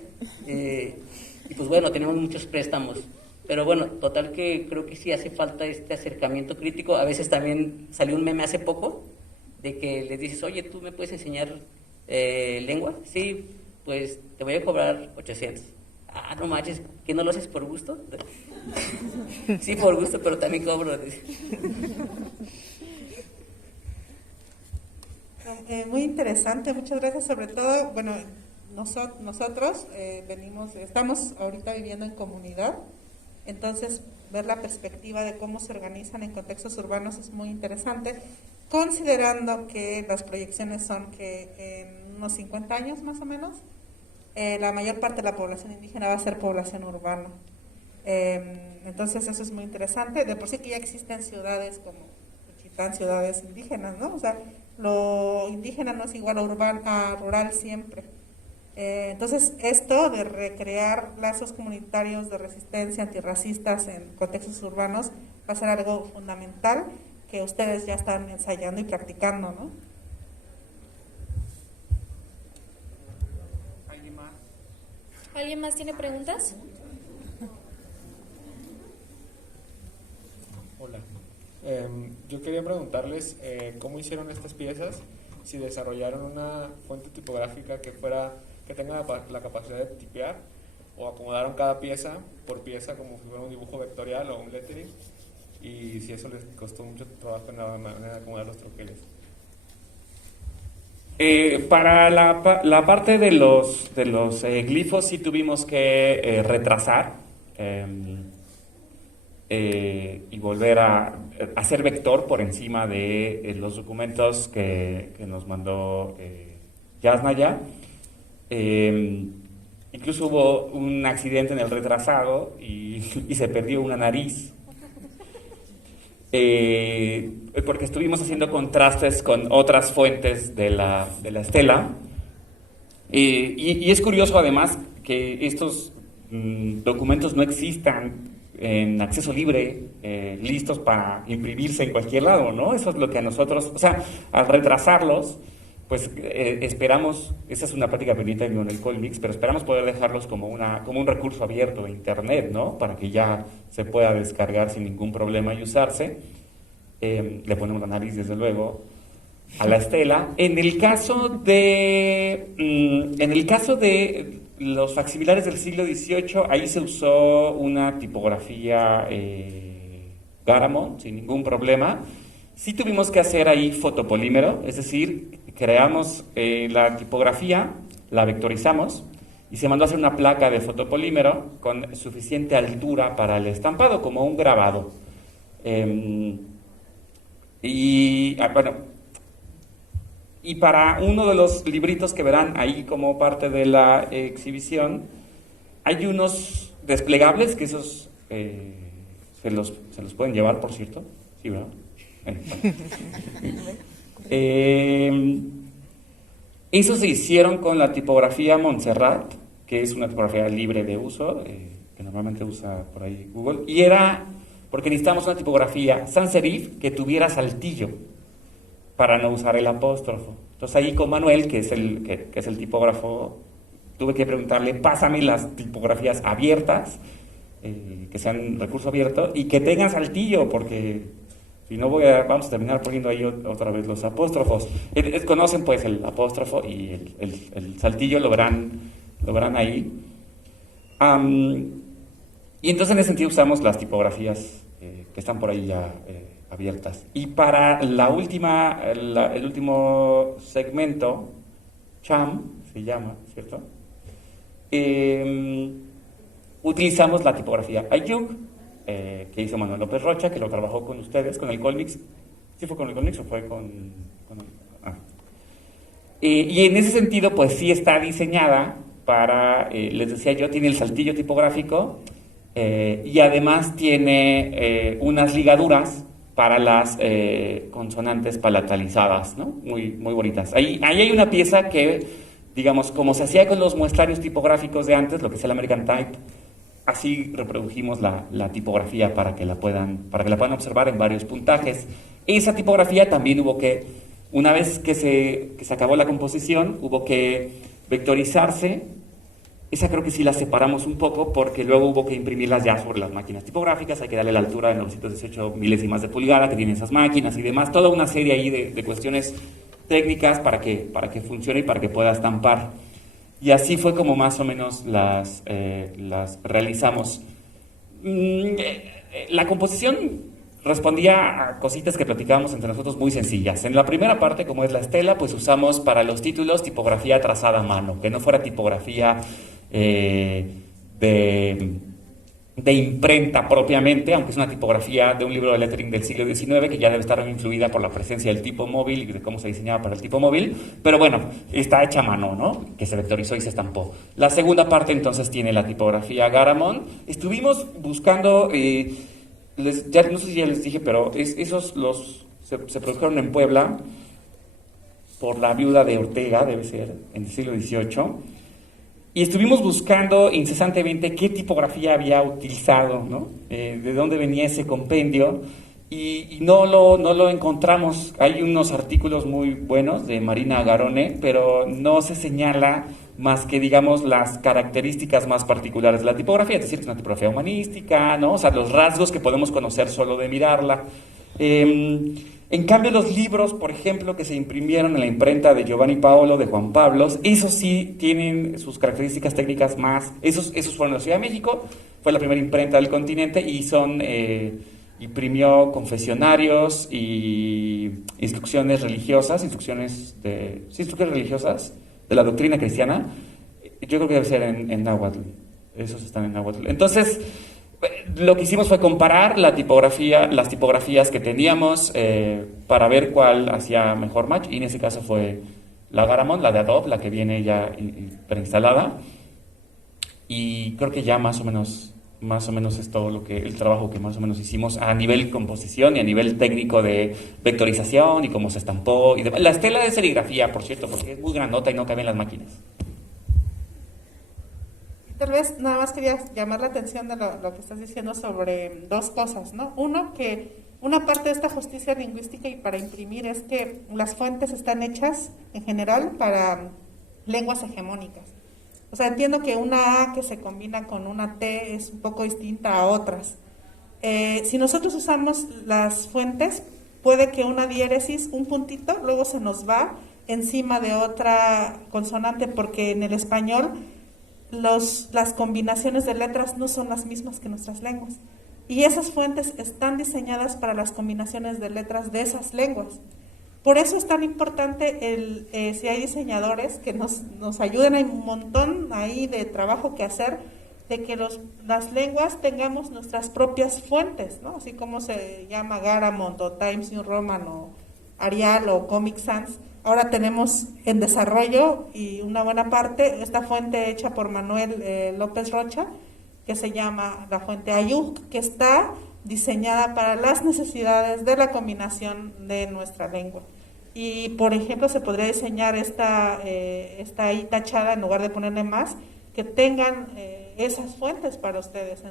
y pues bueno, tenemos muchos préstamos, pero bueno, total que creo que sí hace falta este acercamiento crítico. A veces también salió un meme hace poco, de que les dices, oye, ¿tú me puedes enseñar lengua? Sí, pues te voy a cobrar 800. Ah, no manches, ¿que no lo haces por gusto? Sí, por gusto, pero también cobro. Muy interesante, muchas gracias. Sobre todo, bueno, nosotros estamos ahorita viviendo en comunidad, entonces ver la perspectiva de cómo se organizan en contextos urbanos es muy interesante, considerando que las proyecciones son que en unos 50 años más o menos, la mayor parte de la población indígena va a ser población urbana. Entonces eso es muy interesante. De por sí que ya existen ciudades como Juchitán, ciudades indígenas, ¿no? O sea, lo indígena no es igual a rural siempre. Entonces esto de recrear lazos comunitarios de resistencia antirracistas en contextos urbanos va a ser algo fundamental que ustedes ya están ensayando y practicando, ¿no? ¿Alguien más tiene preguntas? Hola. Yo quería preguntarles cómo hicieron estas piezas, si desarrollaron una fuente tipográfica que tenga la capacidad de tipear, o acomodaron cada pieza por pieza como si fuera un dibujo vectorial o un lettering, y si eso les costó mucho trabajo en la manera de acomodar los troqueles. Para la parte de los glifos sí tuvimos que retrasar y volver a hacer vector por encima de los documentos que nos mandó Yasnaya. Incluso hubo un accidente en el retrasado y se perdió una nariz. Porque estuvimos haciendo contrastes con otras fuentes de la estela, y es curioso además que estos documentos no existan en acceso libre, listos para imprimirse en cualquier lado, ¿no? Eso es lo que a nosotros, o sea, al retrasarlos, pues esperamos, esa es una práctica pendiente en el Colmix, pero esperamos poder dejarlos como un recurso abierto de internet, ¿no? Para que ya se pueda descargar sin ningún problema y usarse. Le ponemos la nariz, desde luego, a la estela. En el caso de los facsimilares del siglo XVIII, ahí se usó una tipografía Garamond sin ningún problema. Sí tuvimos que hacer ahí fotopolímero, es decir, creamos la tipografía, la vectorizamos y se mandó a hacer una placa de fotopolímero con suficiente altura para el estampado, como un grabado. Y para uno de los libritos que verán ahí como parte de la exhibición, hay unos desplegables que esos se los pueden llevar, por cierto. Sí, ¿verdad? Eso se hicieron con la tipografía Montserrat, que es una tipografía libre de uso, que normalmente usa por ahí Google, y era porque necesitamos una tipografía sans serif que tuviera saltillo para no usar el apóstrofo. Entonces ahí con Manuel, que es el tipógrafo, tuve que preguntarle, pásame las tipografías abiertas, que sean recurso abierto y que tengan saltillo, porque si no vamos a terminar poniendo ahí otra vez los apóstrofos. Conocen pues el apóstrofo y el saltillo, lo verán ahí. Y entonces en ese sentido usamos las tipografías que están por ahí ya abiertas. Y para el último segmento, CHAM se llama, ¿cierto? Utilizamos la tipografía Ayuk, que hizo Manuel López Rocha, que lo trabajó con ustedes, con el Colmix. ¿Sí fue con el Colmix o fue con y en ese sentido, pues sí está diseñada para, les decía yo, tiene el saltillo tipográfico y además tiene unas ligaduras para las consonantes palatalizadas, ¿no? Muy, muy bonitas. Ahí hay una pieza que, digamos, como se hacía con los muestrarios tipográficos de antes, lo que es el American Type, así reprodujimos la tipografía para que la puedan observar en varios puntajes. Esa tipografía también hubo que, una vez que se acabó la composición, hubo que vectorizarse. Esa creo que sí la separamos un poco porque luego hubo que imprimirlas ya sobre las máquinas tipográficas, hay que darle la altura de 918 milésimas de pulgada que tienen esas máquinas y demás, toda una serie ahí de cuestiones técnicas para que funcione y para que pueda estampar. Y así fue como más o menos las realizamos. La composición respondía a cositas que platicábamos entre nosotros muy sencillas. En la primera parte, como es la estela, pues usamos para los títulos tipografía trazada a mano, que no fuera tipografía de imprenta propiamente, aunque es una tipografía de un libro de lettering del siglo XIX que ya debe estar influida por la presencia del tipo móvil y de cómo se diseñaba para el tipo móvil, pero bueno, está hecha a mano, ¿no? Que se vectorizó y se estampó. La segunda parte entonces tiene la tipografía Garamond. Estuvimos buscando, ya no sé si ya les dije, pero esos se produjeron en Puebla por la viuda de Ortega, debe ser, en el siglo XVIII. Y estuvimos buscando incesantemente qué tipografía había utilizado, ¿no? De dónde venía ese compendio, y no lo encontramos. Hay unos artículos muy buenos de Marina Garone, pero no se señala más que, digamos, las características más particulares de la tipografía, es decir, que es una tipografía humanística, ¿no? O sea, los rasgos que podemos conocer solo de mirarla. En cambio, los libros, por ejemplo, que se imprimieron en la imprenta de Giovanni Paolo, de Juan Pablos, esos sí tienen sus características técnicas más. Esos fueron en la Ciudad de México, fue la primera imprenta del continente y imprimió confesionarios y instrucciones religiosas, instrucciones religiosas de la doctrina cristiana. Yo creo que debe ser en náhuatl. Esos están en náhuatl. Entonces, lo que hicimos fue comparar las tipografías que teníamos para ver cuál hacía mejor match, y en ese caso fue la Garamond, la de Adobe, la que viene ya preinstalada, y creo que ya más o menos es todo el trabajo que más o menos hicimos a nivel composición y a nivel técnico de vectorización y cómo se estampó y demás. La estela de serigrafía, por cierto, porque es muy grandota y no cabe en las máquinas. Tal vez nada más quería llamar la atención de lo que estás diciendo sobre dos cosas, ¿no? Uno, que una parte de esta justicia lingüística y para imprimir es que las fuentes están hechas en general para lenguas hegemónicas. O sea, entiendo que una A que se combina con una T es un poco distinta a otras. Si nosotros usamos las fuentes, puede que una diéresis, un puntito, luego se nos va encima de otra consonante, porque en el español las combinaciones de letras no son las mismas que en nuestras lenguas. Y esas fuentes están diseñadas para las combinaciones de letras de esas lenguas. Por eso es tan importante si hay diseñadores que nos ayuden, hay un montón ahí de trabajo que hacer, de que las lenguas tengamos nuestras propias fuentes, ¿no? Así como se llama Garamond o Times New Roman o Arial o Comic Sans. Ahora tenemos en desarrollo, y una buena parte, esta fuente hecha por Manuel López Rocha, que se llama la fuente Ayuk, que está diseñada para las necesidades de la combinación de nuestra lengua. y por ejemplo se podría diseñar esta ahí tachada, en lugar de ponerle más, que tengan esas fuentes para ustedes,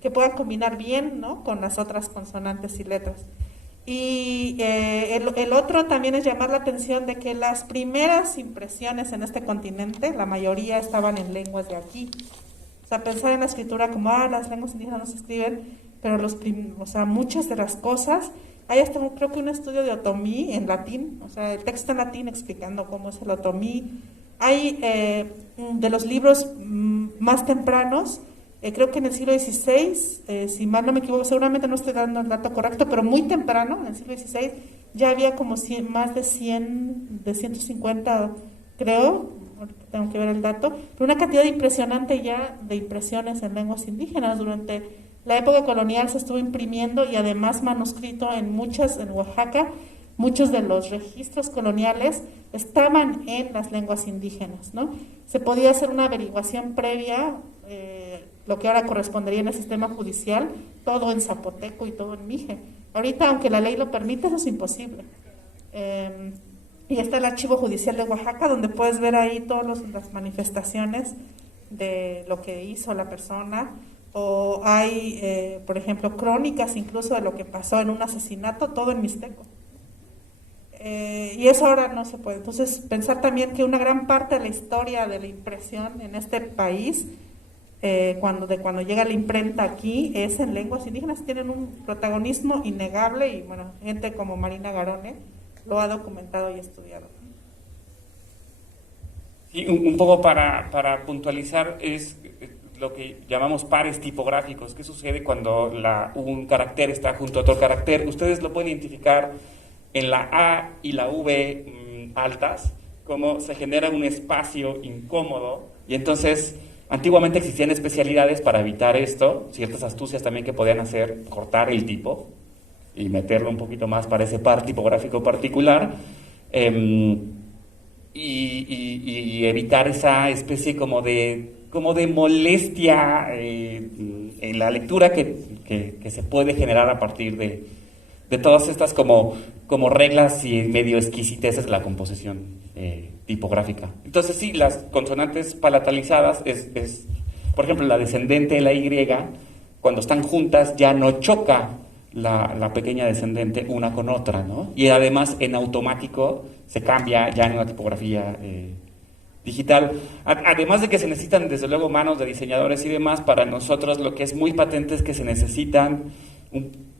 que puedan combinar bien, ¿no?, con las otras consonantes y letras. Y el otro también es llamar la atención de que las primeras impresiones en este continente, la mayoría estaban en lenguas de aquí. O sea, pensar en la escritura como, las lenguas indígenas no se escriben, pero muchas de las cosas, hay hasta creo que un estudio de otomí en latín, o sea, el texto en latín explicando cómo es el otomí. Hay de los libros más tempranos, creo que en el siglo XVI, si mal no me equivoco, seguramente no estoy dando el dato correcto, pero muy temprano, en el siglo XVI, ya había como más de 150, creo, tengo que ver el dato, pero una cantidad impresionante ya de impresiones en lenguas indígenas. Durante la época colonial se estuvo imprimiendo, y además manuscrito en Oaxaca, muchos de los registros coloniales estaban en las lenguas indígenas, ¿no? Se podía hacer una averiguación previa, lo que ahora correspondería en el sistema judicial, todo en zapoteco y todo en mije. Ahorita, aunque la ley lo permite, eso es imposible. Y está el archivo judicial de Oaxaca, donde puedes ver ahí todas las manifestaciones de lo que hizo la persona, o hay, por ejemplo, crónicas incluso de lo que pasó en un asesinato, todo en mixteco. Y eso ahora no se puede. Entonces, pensar también que una gran parte de la historia de la impresión en este país, cuando llega la imprenta aquí, es en lenguas indígenas. Tienen un protagonismo innegable, y bueno, gente como Marina Garone lo ha documentado y estudiado. Sí, un poco para puntualizar, es lo que llamamos pares tipográficos. ¿Qué sucede cuando un carácter está junto a otro carácter? Ustedes lo pueden identificar en la A y la V altas, como se genera un espacio incómodo, y entonces antiguamente existían especialidades para evitar esto, ciertas astucias también que podían hacer, cortar el tipo y meterlo un poquito más para ese par tipográfico particular, y evitar esa especie como de molestia en la lectura que se puede generar a partir de todas estas como reglas y medio exquisiteces de la composición tipográfica. Entonces sí, las consonantes palatalizadas es, por ejemplo, la descendente de la Y, cuando están juntas ya no choca la pequeña descendente una con otra, ¿no? Y además en automático se cambia ya en una tipografía digital. Además de que se necesitan desde luego manos de diseñadores y demás, para nosotros lo que es muy patente es que se necesitan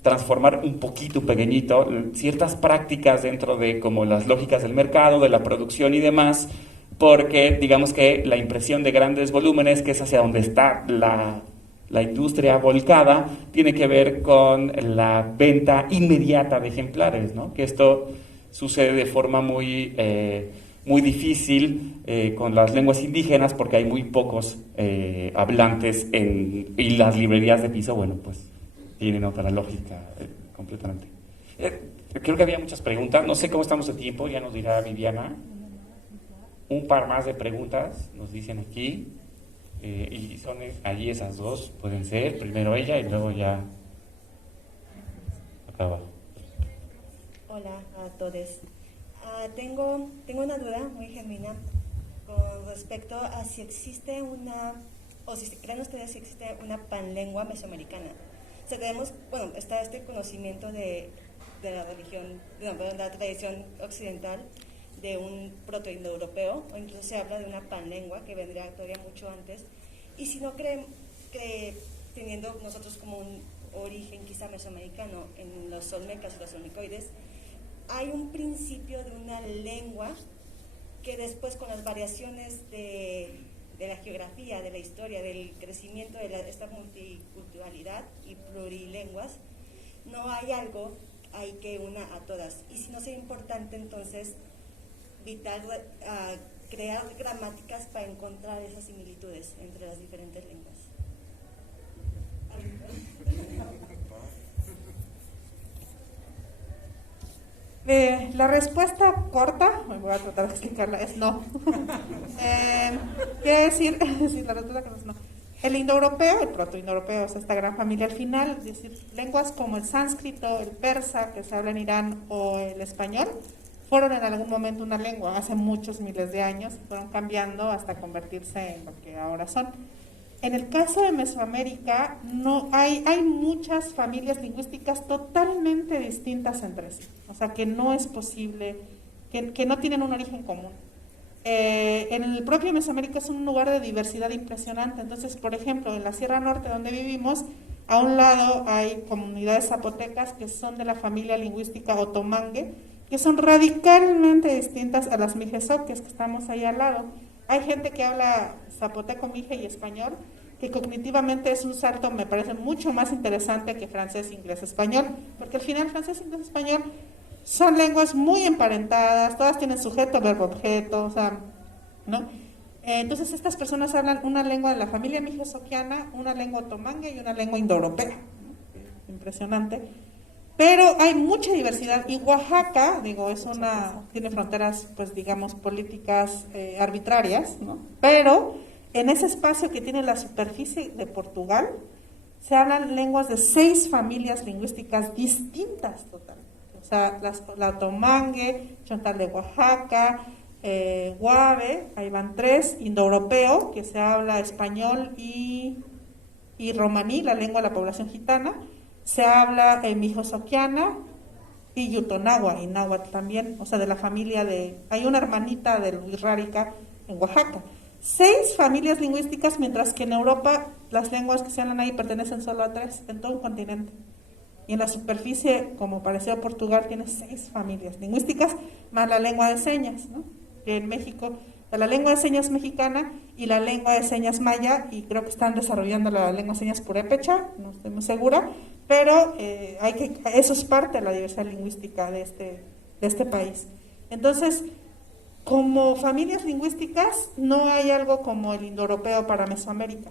transformar un poquito, pequeñito, ciertas prácticas dentro de como las lógicas del mercado, de la producción y demás, porque digamos que la impresión de grandes volúmenes, que es hacia donde está la industria volcada, tiene que ver con la venta inmediata de ejemplares, ¿no? Que esto sucede de forma muy difícil con las lenguas indígenas, porque hay muy pocos hablantes y las librerías de piso, bueno, pues tienen otra lógica completamente. Creo que había muchas preguntas, no sé cómo estamos de tiempo, ya nos dirá Viviana. Un par más de preguntas, nos dicen aquí, y son allí esas dos, pueden ser, primero ella y luego ya acaba. Hola a todos. Tengo una duda muy genuina con respecto a si existe o si creen ustedes si existe una panlengua mesoamericana. O sea, está este conocimiento de la religión, de la tradición occidental, de un protoindoeuropeo, o incluso se habla de una panlengua que vendría todavía mucho antes. Y si no creen que teniendo nosotros como un origen quizá mesoamericano en los olmecas o los olmecoides, hay un principio de una lengua que después, con las variaciones de la geografía, de la historia, del crecimiento de esta multiculturalidad y plurilenguas, no hay algo ahí que una a todas. Y si no sería importante entonces vital crear gramáticas para encontrar esas similitudes entre las diferentes lenguas. La respuesta corta, voy a tratar de explicarla, es no. Quiere decir, sí, la respuesta que no es no. El indoeuropeo, el protoindoeuropeo, o sea, esta gran familia al final, es decir, lenguas como el sánscrito, el persa, que se habla en Irán, o el español, fueron en algún momento una lengua, hace muchos miles de años, fueron cambiando hasta convertirse en lo que ahora son. En el caso de Mesoamérica, no hay muchas familias lingüísticas totalmente distintas entre sí, o sea que no es posible, que no tienen un origen común. En el propio Mesoamérica es un lugar de diversidad impresionante. Entonces, por ejemplo, en la Sierra Norte donde vivimos, a un lado hay comunidades zapotecas que son de la familia lingüística otomangue, que son radicalmente distintas a las mijezoques que estamos ahí al lado. Hay gente que habla zapoteco, mije y español, que cognitivamente es un salto, me parece mucho más interesante que francés, inglés, español, porque al final francés, inglés, español son lenguas muy emparentadas, todas tienen sujeto, verbo, objeto, o sea, ¿no? Entonces estas personas hablan una lengua de la familia mijezoquiana, una lengua otomangue y una lengua indoeuropea, ¿no? Impresionante. Pero hay mucha diversidad y Oaxaca, digo, tiene fronteras, pues digamos, políticas arbitrarias, ¿no? Pero en ese espacio que tiene la superficie de Portugal, se hablan lenguas de 6 familias lingüísticas distintas totalmente. O sea, la otomangue, chontal de Oaxaca, guave, ahí van 3, indoeuropeo, que se habla español y romaní, la lengua de la población gitana, se habla mijozoquiana y yutonagua, y náhuatl también, o sea, de la familia hay una hermanita del wixárika en Oaxaca. 6 familias lingüísticas, mientras que en Europa las lenguas que se hablan ahí pertenecen solo a 3, en todo un continente. Y en la superficie, como pareció Portugal, tiene 6 familias lingüísticas, más la lengua de señas, ¿no? Que en México, la lengua de señas mexicana y la lengua de señas maya, y creo que están desarrollando la lengua de señas purépecha, no estoy muy segura, pero eso es parte de la diversidad lingüística de este país. Entonces, como familias lingüísticas, no hay algo como el indoeuropeo para Mesoamérica.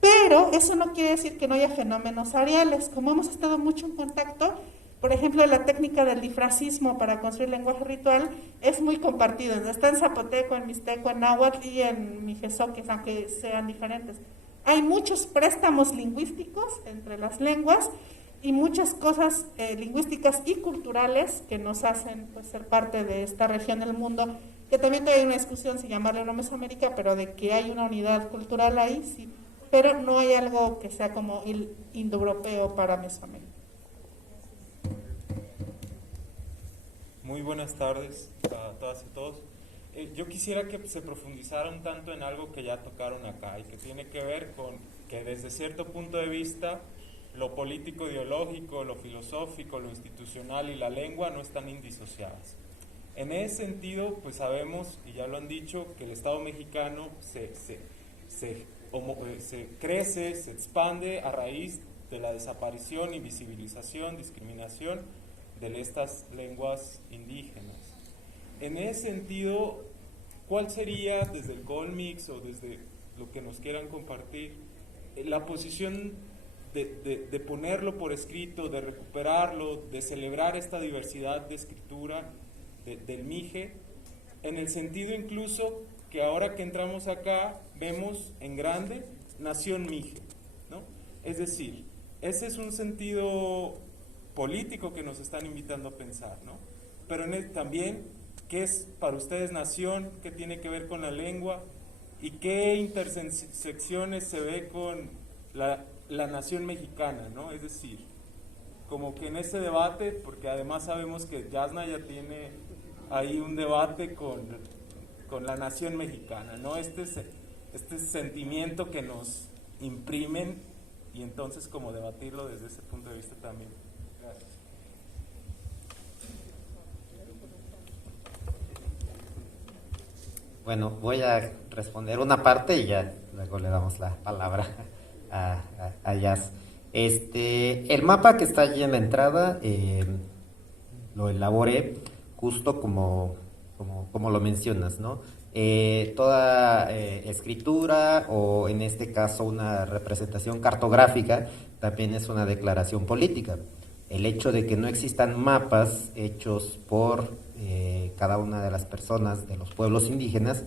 Pero eso no quiere decir que no haya fenómenos ariales. Como hemos estado mucho en contacto, por ejemplo, la técnica del difracismo para construir lenguaje ritual es muy compartida. Está en zapoteco, en mixteco, en náhuatl y en mijezoques, aunque sean diferentes. Hay muchos préstamos lingüísticos entre las lenguas y muchas cosas lingüísticas y culturales que nos hacen pues, ser parte de esta región del mundo, que también hay una discusión si llamarle o no Mesoamérica, pero de que hay una unidad cultural ahí, sí. Pero no hay algo que sea como el indoeuropeo para Mesoamérica. Muy buenas tardes a todas y todos. Yo quisiera que se profundizara un tanto en algo que ya tocaron acá y que tiene que ver con que desde cierto punto de vista lo político ideológico, lo filosófico, lo institucional y la lengua no están indisociadas. En ese sentido, pues sabemos, y ya lo han dicho, que el Estado mexicano se crece, se expande a raíz de la desaparición, invisibilización, discriminación de estas lenguas indígenas. En ese sentido, ¿cuál sería desde el Colmix o desde lo que nos quieran compartir la posición de ponerlo por escrito, de recuperarlo, de celebrar esta diversidad de escritura del mije, en el sentido incluso que ahora que entramos acá vemos en grande nación mije, ¿no? Es decir, ese es un sentido político que nos están invitando a pensar, ¿no? Pero también, ¿qué es para ustedes nación? ¿Qué tiene que ver con la lengua? ¿Y qué intersecciones se ve con la nación mexicana, ¿no? Es decir, como que en ese debate, porque además sabemos que Yasna ya tiene ahí un debate con la nación mexicana, ¿no? Este sentimiento que nos imprimen y entonces como debatirlo desde ese punto de vista también. Gracias. Bueno, voy a responder una parte y ya luego le damos la palabra a Yas. El mapa que está allí en la entrada lo elaboré justo como lo mencionas, ¿no? Toda escritura o en este caso una representación cartográfica también es una declaración política. El hecho de que no existan mapas hechos por cada una de las personas de los pueblos indígenas,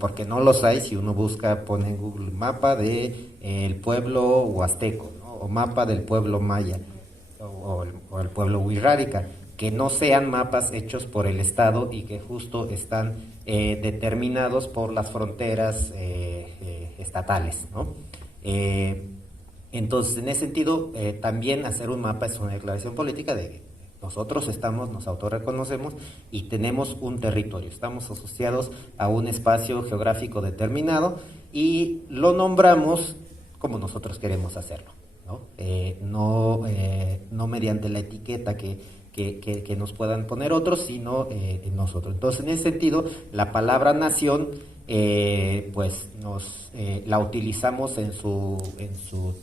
porque no los hay. Si uno busca, pone en Google mapa del pueblo huasteco, ¿no? O mapa del pueblo maya o el pueblo wixárika, que no sean mapas hechos por el Estado y que justo están determinados por las fronteras estatales, ¿no? Entonces, en ese sentido, también hacer un mapa es una declaración política de que nosotros nos autorreconocemos y tenemos un territorio, estamos asociados a un espacio geográfico determinado y lo nombramos como nosotros queremos hacerlo, ¿no? No mediante la etiqueta que nos puedan poner otros, sino nosotros. Entonces, en ese sentido, la palabra nación, pues la utilizamos en su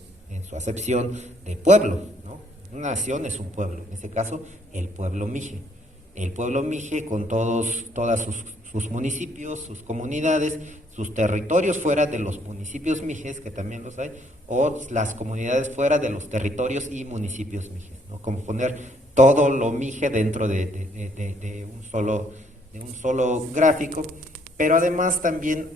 acepción de pueblo, ¿no? Una nación es un pueblo, en este caso, el pueblo mije. El pueblo mije con todas sus municipios, sus comunidades, sus territorios fuera de los municipios mijes, que también los hay, o las comunidades fuera de los territorios y municipios mijes, ¿no? Como poner todo lo mije dentro de un solo gráfico, pero además también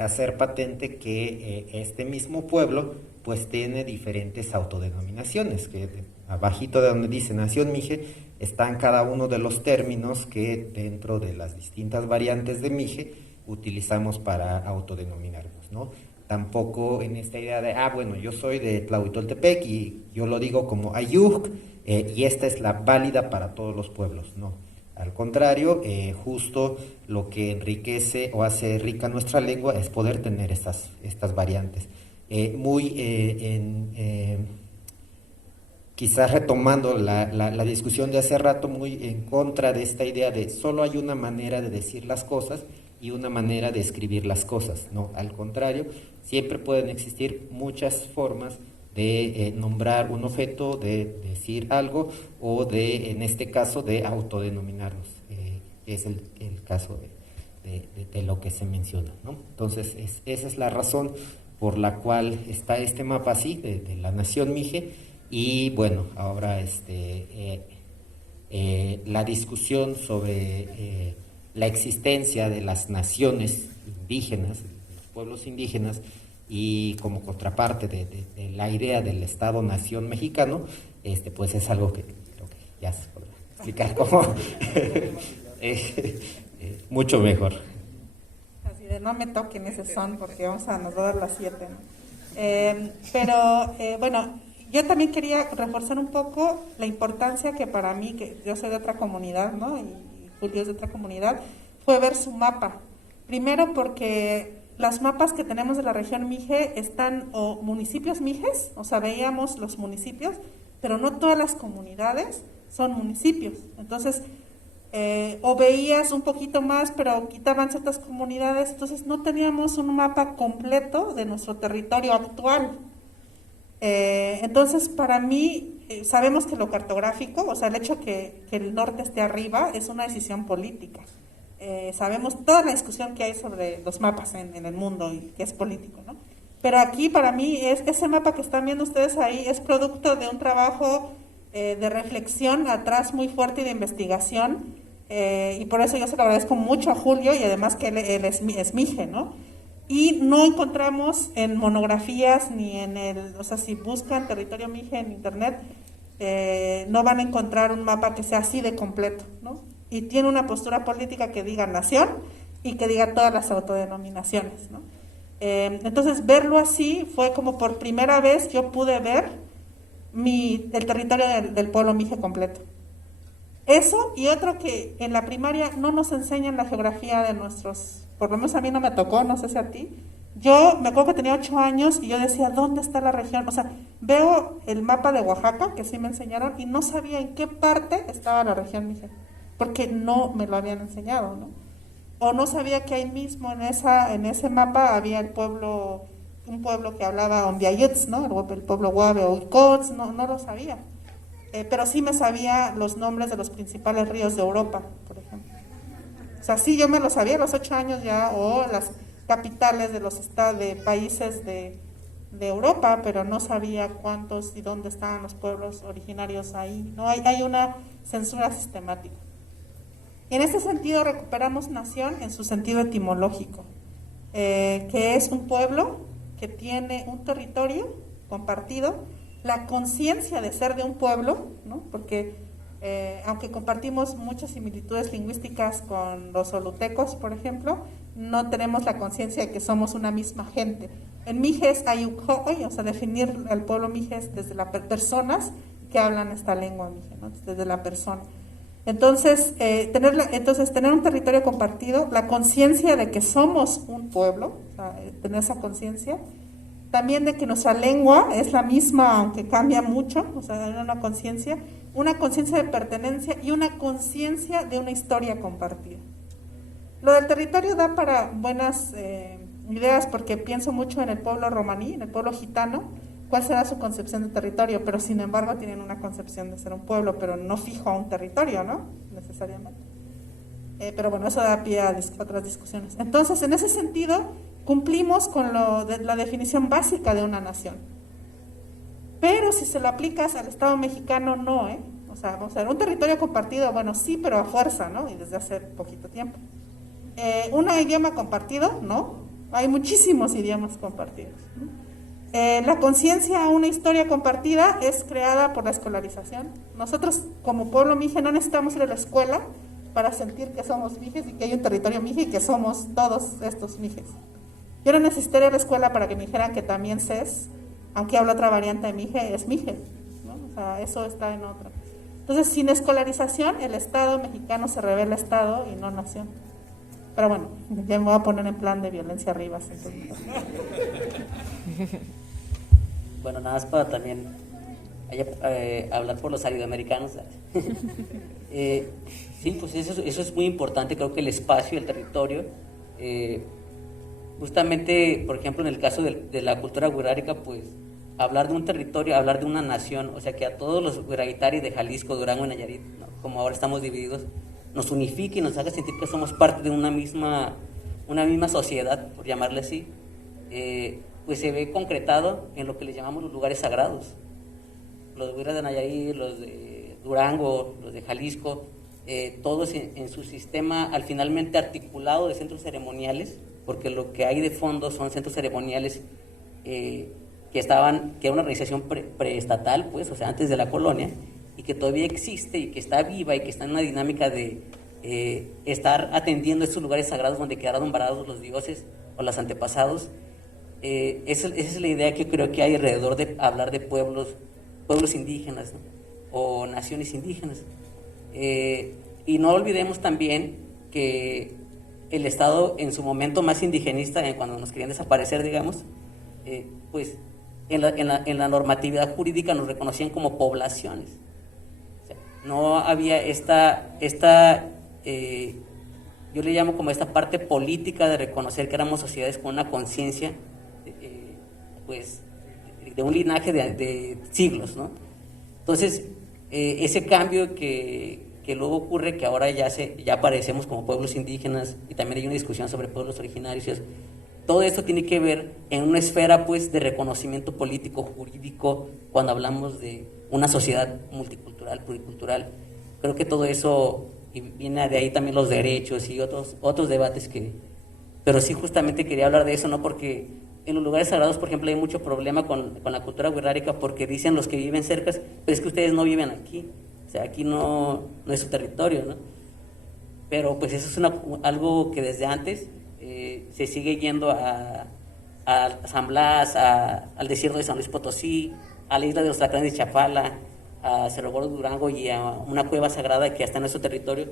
hacer patente que este mismo pueblo pues tiene diferentes autodenominaciones, que abajito de donde dice Nación Mije están cada uno de los términos que dentro de las distintas variantes de Mije utilizamos para autodenominarnos, ¿no? Tampoco en esta idea de, bueno, yo soy de Tlahuitoltepec y yo lo digo como Ayuc, y esta es la válida para todos los pueblos, no. Al contrario, justo lo que enriquece o hace rica nuestra lengua es poder tener estas variantes. Quizás retomando la discusión de hace rato, muy en contra de esta idea de solo hay una manera de decir las cosas y una manera de escribir las cosas. No, al contrario, siempre pueden existir muchas formas de nombrar un objeto, de decir algo o de, en este caso, de autodenominarnos. Es el caso de lo que se menciona, ¿no? Entonces, esa es la razón por la cual está este mapa así, de la Nación Mije. Y bueno, ahora la discusión sobre la existencia de las naciones indígenas, de los pueblos indígenas, y como contraparte de la idea del Estado-Nación mexicano, pues es algo que creo que ya se podrá explicar como mucho mejor. Así de no me toquen ese son porque nos va a dar las 7, ¿no? Bueno, yo también quería reforzar un poco la importancia que para mí, que yo soy de otra comunidad, ¿no? Y Julio es de otra comunidad, fue ver su mapa. Primero porque los mapas que tenemos de la región Mije están o municipios mijes, o sea, veíamos los municipios, pero no todas las comunidades son municipios. Entonces, o veías un poquito más, pero quitaban ciertas comunidades, entonces no teníamos un mapa completo de nuestro territorio actual. Entonces, para mí, sabemos que lo cartográfico, o sea, el hecho que el norte esté arriba es una decisión política. Sabemos toda la discusión que hay sobre los mapas en el mundo y que es político, ¿no? Pero aquí, para mí, ese mapa que están viendo ustedes ahí es producto de un trabajo de reflexión atrás muy fuerte y de investigación, y por eso yo se lo agradezco mucho a Julio, y además que él es Mije, ¿no? Y no encontramos en monografías ni o sea, si buscan territorio Mije en internet, no van a encontrar un mapa que sea así de completo, ¿no? Y tiene una postura política que diga nación y que diga todas las autodenominaciones, ¿no? Entonces, verlo así fue como por primera vez yo pude ver el territorio del pueblo Mije completo. Eso y otro que en la primaria no nos enseñan la geografía de nuestros, por lo menos a mí no me tocó, no sé si a ti. Yo me acuerdo que tenía 8 años y yo decía, ¿dónde está la región? O sea, veo el mapa de Oaxaca, que sí me enseñaron, y no sabía en qué parte estaba la región Mije, porque no me lo habían enseñado, ¿no? O no sabía que ahí mismo en ese mapa había un pueblo que hablaba Ondiayutz, ¿no? El pueblo Guave o Ucots, no lo sabía. Pero sí me sabía los nombres de los principales ríos de Europa, por ejemplo. O sea, sí, yo me lo sabía a los 8 años ya, o las capitales de los estados de países de Europa, pero no sabía cuántos y dónde estaban los pueblos originarios ahí. No hay una censura sistemática. En ese sentido recuperamos nación en su sentido etimológico, que es un pueblo que tiene un territorio compartido, la conciencia de ser de un pueblo, ¿no? Porque aunque compartimos muchas similitudes lingüísticas con los solutecos, por ejemplo, no tenemos la conciencia de que somos una misma gente. En Mijes hay Ujoy, o sea, definir el pueblo Mijes desde las personas que hablan esta lengua Mije, ¿no? Desde la persona. Entonces, tener un territorio compartido, la conciencia de que somos un pueblo, o sea, tener esa conciencia, también de que nuestra lengua es la misma, aunque cambia mucho, o sea, una conciencia de pertenencia y una conciencia de una historia compartida. Lo del territorio da para buenas ideas, porque pienso mucho en el pueblo romaní, en el pueblo gitano, cuál será su concepción de territorio, pero sin embargo tienen una concepción de ser un pueblo, pero no fijo a un territorio, ¿no? Necesariamente. Pero bueno, eso da pie a otras discusiones. Entonces, en ese sentido, cumplimos con la definición básica de una nación. Pero si se lo aplicas al Estado mexicano, no, ¿eh? O sea, vamos a ver, un territorio compartido, bueno, sí, pero a fuerza, ¿no? Y desde hace poquito tiempo. ¿Un idioma compartido? No. Hay muchísimos idiomas compartidos, ¿no? La conciencia a una historia compartida es creada por la escolarización. Nosotros, como pueblo mije, no necesitamos ir a la escuela para sentir que somos mijes y que hay un territorio mije y que somos todos estos mijes. Yo no necesitaría la escuela para que me dijeran que también CES, aunque habla otra variante de mije, es mije, ¿no? O sea, eso está en otra. Entonces, sin escolarización, el Estado mexicano se revela Estado y no nación. Pero bueno, ya me voy a poner en plan de violencia arriba. Bueno, nada más para también hablar por los aridoamericanos. Sí, pues eso es muy importante. Creo que el espacio, el territorio, justamente, por ejemplo, en el caso de la cultura guerrárica, pues hablar de un territorio, hablar de una nación, o sea, que a todos los guerraritari de Jalisco, Durango y Nayarit, ¿no? Como ahora estamos divididos, nos unifique y nos haga sentir que somos parte de una misma sociedad, por llamarle así, pues se ve concretado en lo que le llamamos los lugares sagrados. Los güeras de Nayarit, los de Durango, los de Jalisco, todos en su sistema al finalmente articulado de centros ceremoniales, porque lo que hay de fondo son centros ceremoniales que era una organización preestatal, pues, o sea, antes de la colonia, y que todavía existe y que está viva y que está en una dinámica de estar atendiendo estos lugares sagrados donde quedaron varados los dioses o los antepasados. Esa es la idea que creo que hay alrededor de hablar de pueblos indígenas, ¿no? O naciones indígenas. Y no olvidemos también que el Estado en su momento más indigenista, cuando nos querían desaparecer, digamos, pues en la normatividad jurídica nos reconocían como poblaciones. O sea, no había yo le llamo como esta parte política de reconocer que éramos sociedades con una conciencia, pues, de un linaje de siglos, ¿no? Entonces, ese cambio que luego ocurre, que ahora ya aparecemos como pueblos indígenas, y también hay una discusión sobre pueblos originarios y eso, todo esto tiene que ver en una esfera, pues, de reconocimiento político, jurídico, cuando hablamos de una sociedad multicultural, pluricultural. Creo que todo eso, y viene de ahí también los derechos y otros debates pero sí, justamente quería hablar de eso, ¿no? Porque en los lugares sagrados, por ejemplo, hay mucho problema con la cultura guerrárica, porque dicen los que viven cerca, pero es que ustedes no viven aquí, o sea, aquí no es su territorio, ¿no? Pero pues eso es algo que desde antes se sigue yendo a San Blas, al desierto de San Luis Potosí, a la isla de los Tlacranes de Chapala, a Cerro Gordo, Durango, y a una cueva sagrada que está en nuestro territorio,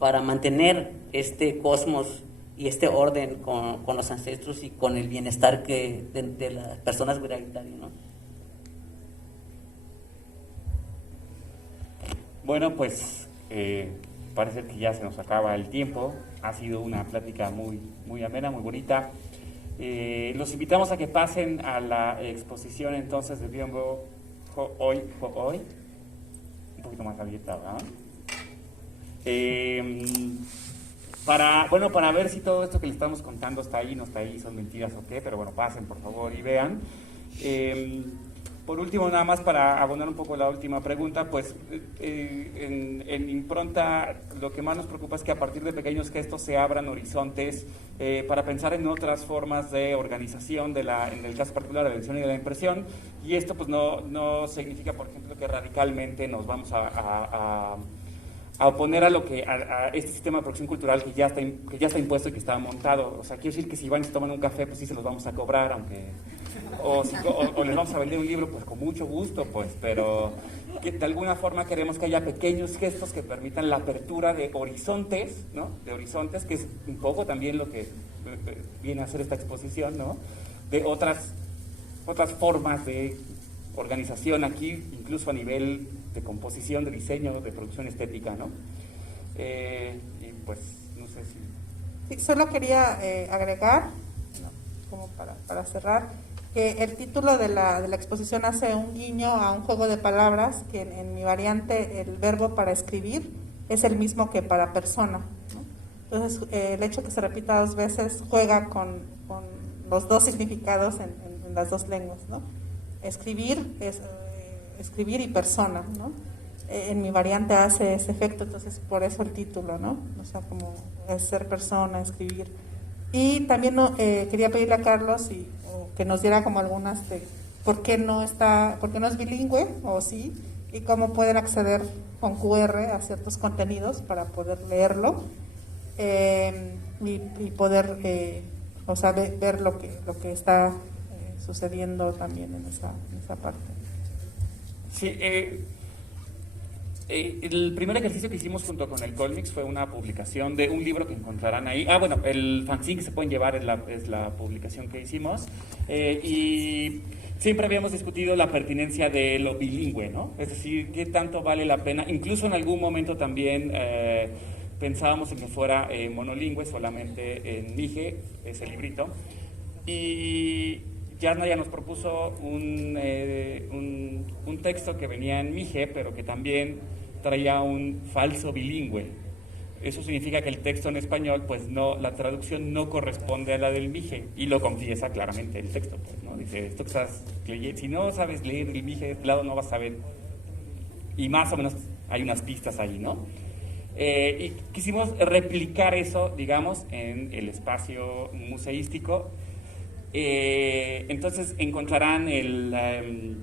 para mantener este cosmos y este orden con los ancestros y con el bienestar de las personas guerraritarias, ¿no? Bueno, pues parece que ya se nos acaba el tiempo. Ha sido una plática muy, muy amena, muy bonita. Los invitamos a que pasen a la exposición entonces de Biombo hoy, un poquito más abierta, ¿verdad? Para ver si todo esto que le estamos contando está ahí, no está ahí, son mentiras o qué, pero bueno, pasen por favor y vean. Por último, nada más para abonar un poco la última pregunta, pues en Impronta lo que más nos preocupa es que a partir de pequeños gestos se abran horizontes para pensar en otras formas de organización, en el caso particular de la edición y de la impresión, y esto pues no significa, por ejemplo, que radicalmente nos vamos a oponer a este sistema de producción cultural que ya está impuesto y que está montado. O sea, quiero decir que si van y se toman un café, pues sí se los vamos a cobrar, o les vamos a vender un libro, pues con mucho gusto, pues, pero que de alguna forma queremos que haya pequeños gestos que permitan la apertura de horizontes, ¿no? De horizontes, que es un poco también lo que viene a hacer esta exposición, ¿no? De otras formas de organización aquí, incluso a nivel de composición, de diseño, de producción estética, ¿no? Y pues, no sé si... Sí, solo quería agregar, como para cerrar, que el título de la exposición hace un guiño a un juego de palabras que en mi variante el verbo para escribir es el mismo que para persona, ¿no? Entonces, el hecho que se repita 2 veces juega con los 2 significados en las 2 lenguas, ¿no? Escribir es escribir y persona, ¿no? En mi variante hace ese efecto, entonces por eso el título, ¿no? O sea, como es ser persona, escribir. Y también quería pedirle a Carlos que nos diera como algunas de por qué no es bilingüe, o sí, y cómo pueden acceder con QR a ciertos contenidos para poder leerlo y poder ver lo que está sucediendo también en esa parte. Sí, el primer ejercicio que hicimos junto con el Colmix fue una publicación de un libro que encontrarán ahí. Bueno, el fanzine que se pueden llevar es la publicación que hicimos. Y siempre habíamos discutido la pertinencia de lo bilingüe, ¿no? Es decir, qué tanto vale la pena. Incluso en algún momento también pensábamos en que fuera monolingüe, solamente en Mije, ese librito. Y Yarna ya nos propuso un texto que venía en Mije, pero que también traía un falso bilingüe. Eso significa que el texto en español, pues no, la traducción no corresponde a la del Mije, y lo confiesa claramente el texto, pues, ¿no? Dice, esto que estás leyendo, si no sabes leer el Mije de este lado, no vas a saber. Y más o menos hay unas pistas ahí, ¿no? Y quisimos replicar eso, digamos, en el espacio museístico. Entonces encontrarán el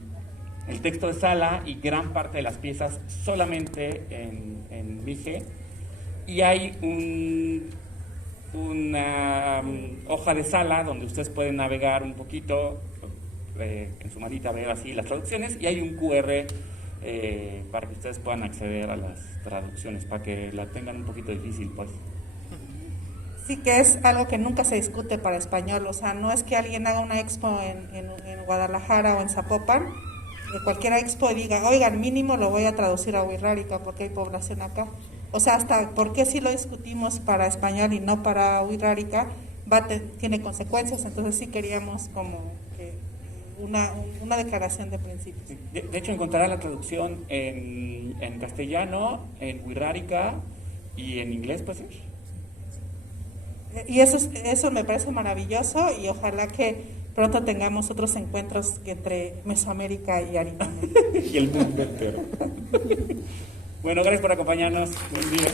texto de sala y gran parte de las piezas solamente en Mije, y hay una hoja de sala donde ustedes pueden navegar un poquito en su manita, ver así las traducciones, y hay un QR para que ustedes puedan acceder a las traducciones, para que la tengan un poquito difícil, pues. Sí, que es algo que nunca se discute para español, o sea, no es que alguien haga una expo en Guadalajara o en Zapopan, de cualquier expo, y diga, oigan, mínimo lo voy a traducir a Huirrárica porque hay población acá. O sea, hasta por qué si lo discutimos para español y no para Huirrárica, tiene consecuencias, entonces sí queríamos como que una declaración de principios. De hecho, encontrará la traducción en castellano, en Huirrárica y en inglés, pues sí. Y eso me parece maravilloso, y ojalá que pronto tengamos otros encuentros entre Mesoamérica y Arizona. Y el mundo entero. Bueno, gracias por acompañarnos. Buen día.